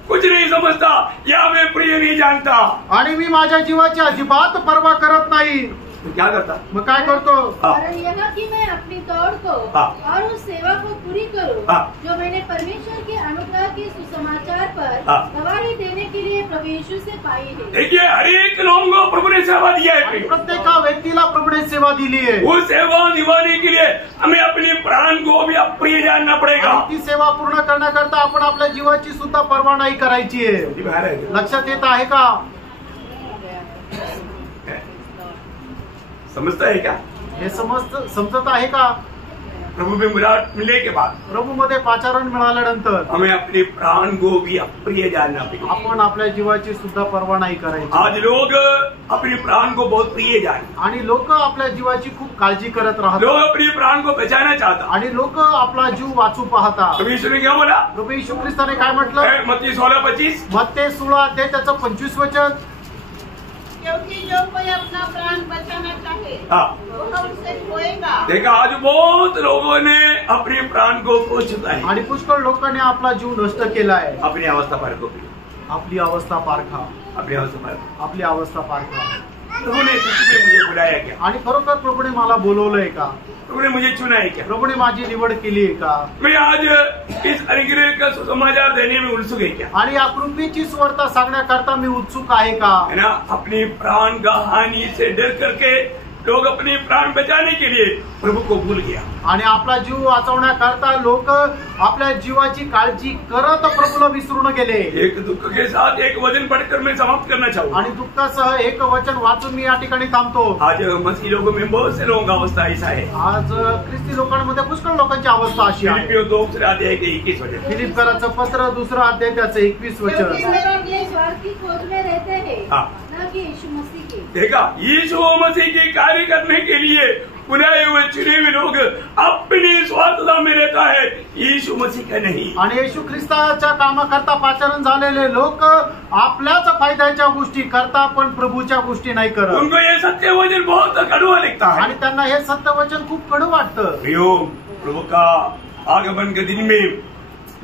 कुछ नहीं समझता या मैं प्रिय नहीं जानता। आणि मी माझ्या जीवाची अजिबात पर्वा करत नाही। तो क्या करता? मग काय करतो? हाँ। कारण यह कि मैं अपनी दौड़ को हाँ। और उस सेवा को पूरी करूं हाँ। जो मैंने परमेश्वर के अनुग्रह के सुसमाचार पर हाँ। गवाही देने के लिए प्रभु यीशु से पाई है। देखिए, हर एक लोगों को प्रभु ने सेवा दिया है। आणि प्रत्येक व्यक्तीला प्रभूने सेवा दिली आहे। वो सेवा निभाने के लिए हमें अपने प्राण को भी अप्रिय जानना पड़ेगा। आणि ती सेवा पूर्ण करण्याकरता आपण आपल्या जीवाची सुद्धा पर्वा नाही करायची आहे। लक्षात येत आहे का? समझता है क्या? हे समजत आहे का? प्रभु में मुलाकात मिलने के बाद प्रभू मध्ये पाचारण मिळाल्यानंतर हमें अपने प्राण को भी अप्रिय जानना पड़ेगा। आपण आपल्या जीवाची सुद्धा पर्वा नाही करायची। आज लोग अपने प्राण को बहुत प्रिय जाने, आणि लोक आपल्या जीवाची खूप काळजी करत लोग राहतात अपने प्राण को बचाना चाहता। आणि लोक आपला जीव वाचू पाहतात। कभी यीशु ने क्या बोला? प्रभू येशू ख्रिस्ताने काय म्हटलं? मत्ती 16:25, मत्ते 16 अध्याय त्याचं 25 वचन, क्योंकि जो कोई अपना प्राण बचाना चाहे हाँ। वह उसे खोएगा। देखा, आज बहुत लोगों ने अपने प्राण को खो चुका है। आणि पुष्कळ लोकांनी आपला जीव नष्ट केला आहे। अपनी अवस्था पर को भी, आपली अवस्था पारखा, अपनी अवस्था पर आपली अवस्था पारखा। प्रभु ने सच में मुझे बुलाया क्या? आणि खरोखर प्रभूने मला बोलवलंय का? प्रभु ने मुझे चुना है क्या? प्रभूने माझी निवड केली आहे का? मैं आज इस अनुग्रह का सुसमाचार देने में उत्सुक है क्या? आणि या कृपेची सुवार्ता सांगण्याकरता मी उत्सुक आहे का? है ना? अपनी प्राण का हानि से डर करके लोग अपने प्राण बचाने के लिए प्रभु को भूल गया। आणि आपला जीव वाचवण्याकरता लोक आपल्या जीवाची काळजी करत प्रभूला विसरून गेले। एक दुख के साथ एक वचन पढ़कर मैं समाप्त करना चाहूँगा। आणि दुःखासह एक वचन वाचून मी या ठिकाणी थांबतो। आज मसीह लोगों में बहुत से लोगों का अवस्था ऐसा है। आज ख्रिस्ती लोकांमध्ये पुष्कळ लोकांची अवस्था अशी आहे। फिलिपियों 2:21 वचन, फिलिपकरांचं पत्र 2 अध्याय त्याचं 21 क्योंकि वचन, मेरा अपने स्वार्थ की खोज में रहते हैं हाँ। न कि यीशु मसीह की। देखा, यीशु मसीह के कार्य करने के लिए बुलाए हुए चुने हुए लोग अपनी स्वार्थता में रहता है, यीशु मसीह का नहीं। आणि येशू ख्रिस्ताच्या कामाकरता पाचारण झालेले लोक आपल्याच फायद्याच्या गोष्टी करता पण प्रभूच्या गोष्टी नाही करत। उनको ये सत्य वचन बहुत कड़वा लगता है। आणि त्यांना हे सत्य वचन खूप कडू वाटतं। प्रियो, प्रभु का आगमन के दिन में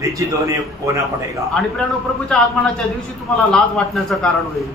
लज्जित होना पड़ेगा। आणि प्रियांनो, प्रभूच्या आगमनाच्या दिवशी तुम्हाला लाज वाटण्याचं कारण होईल।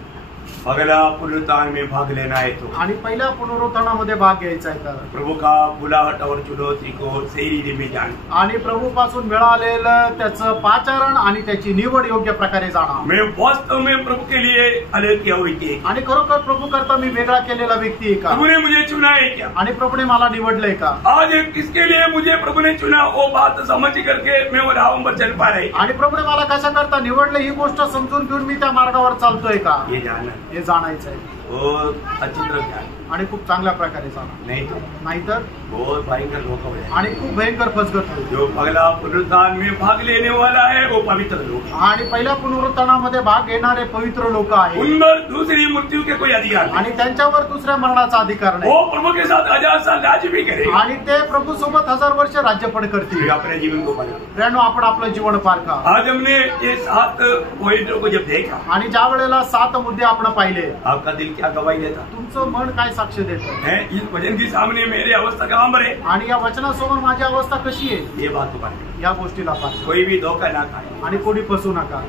अगला पुनरुत्थान में भाग लेना है तो आणि पहिल्या पुनरुत्थानामध्ये भाग घ्यायचा आहे तर प्रभु का बुलाहट और चुनौती को सही रीति में जान। आणि प्रभूपासून मिळालेलं त्याचं पाचारण आणि त्याची निवड योग्य प्रकारे जाणं। मैं वास्तव में प्रभु के लिए अलग किया हुई थी। आणि खरोखर प्रभू करता मी वेगळा केलेला व्यक्ती आहे का? प्रभु ने मुझे चुना है क्या? आणि प्रभूने मला निवडलंय का? आज किसके लिए मुझे प्रभु ने चुना वो बात समझ करके मैं वो राह पर चल पा रही। आणि प्रभूने मला कशा करता निवडलं ही गोष्ट समजून घेऊन मी त्या मार्गावर चालतोय का? ये जानना, हे जाणायचं आहे बहुत अच्छी तरह जान, आणि खूप चांगल्या प्रकारे जाणं, नहीं तो नाहीतर बहुत भयंकर धोखा हो जाएगा। आणि खूप भयंकर फसगत होईल। जो अगला पुनरुत्थान में भाग लेने वाला है वो पवित्र लोग हैं। आणि पहिल्या पुनरुत्थानामध्ये भाग घेणारे पवित्र लोक आहेत उन पर दूसरी मृत्यू के कोई अधिकार नहीं। आणि त्यांच्यावर दुसऱ्या मरणाचा अधिकार नाही। वो प्रभु के साथ 1000 साल राज्य भी करेगा। आणि ते प्रभू सोबत 1000 वर्ष राज्यपण करतील। फिर अपने जीवन को पाले। प्रियानो, आपण आपलं जीवन पार का। आज हमने ये 7 पॉइंटों को जब देखा, आणि ज्या वेळेला 7 मुद्दे आपण पाहिले, आपका दिल क्या गवाही देता तुमचं मन काय साक्ष देतं? है? इस वचन के सामने मेरी अवस्था कहाँ पर है? आणि या वचनासमोर माझी अवस्था कशी आहे? ये बात तो पाले। या गोष्टीला पार कोई भी धोखा ना खाए। आणि कोणी फसू नका।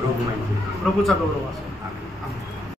प्रभु में प्रभूचा गौरव असो।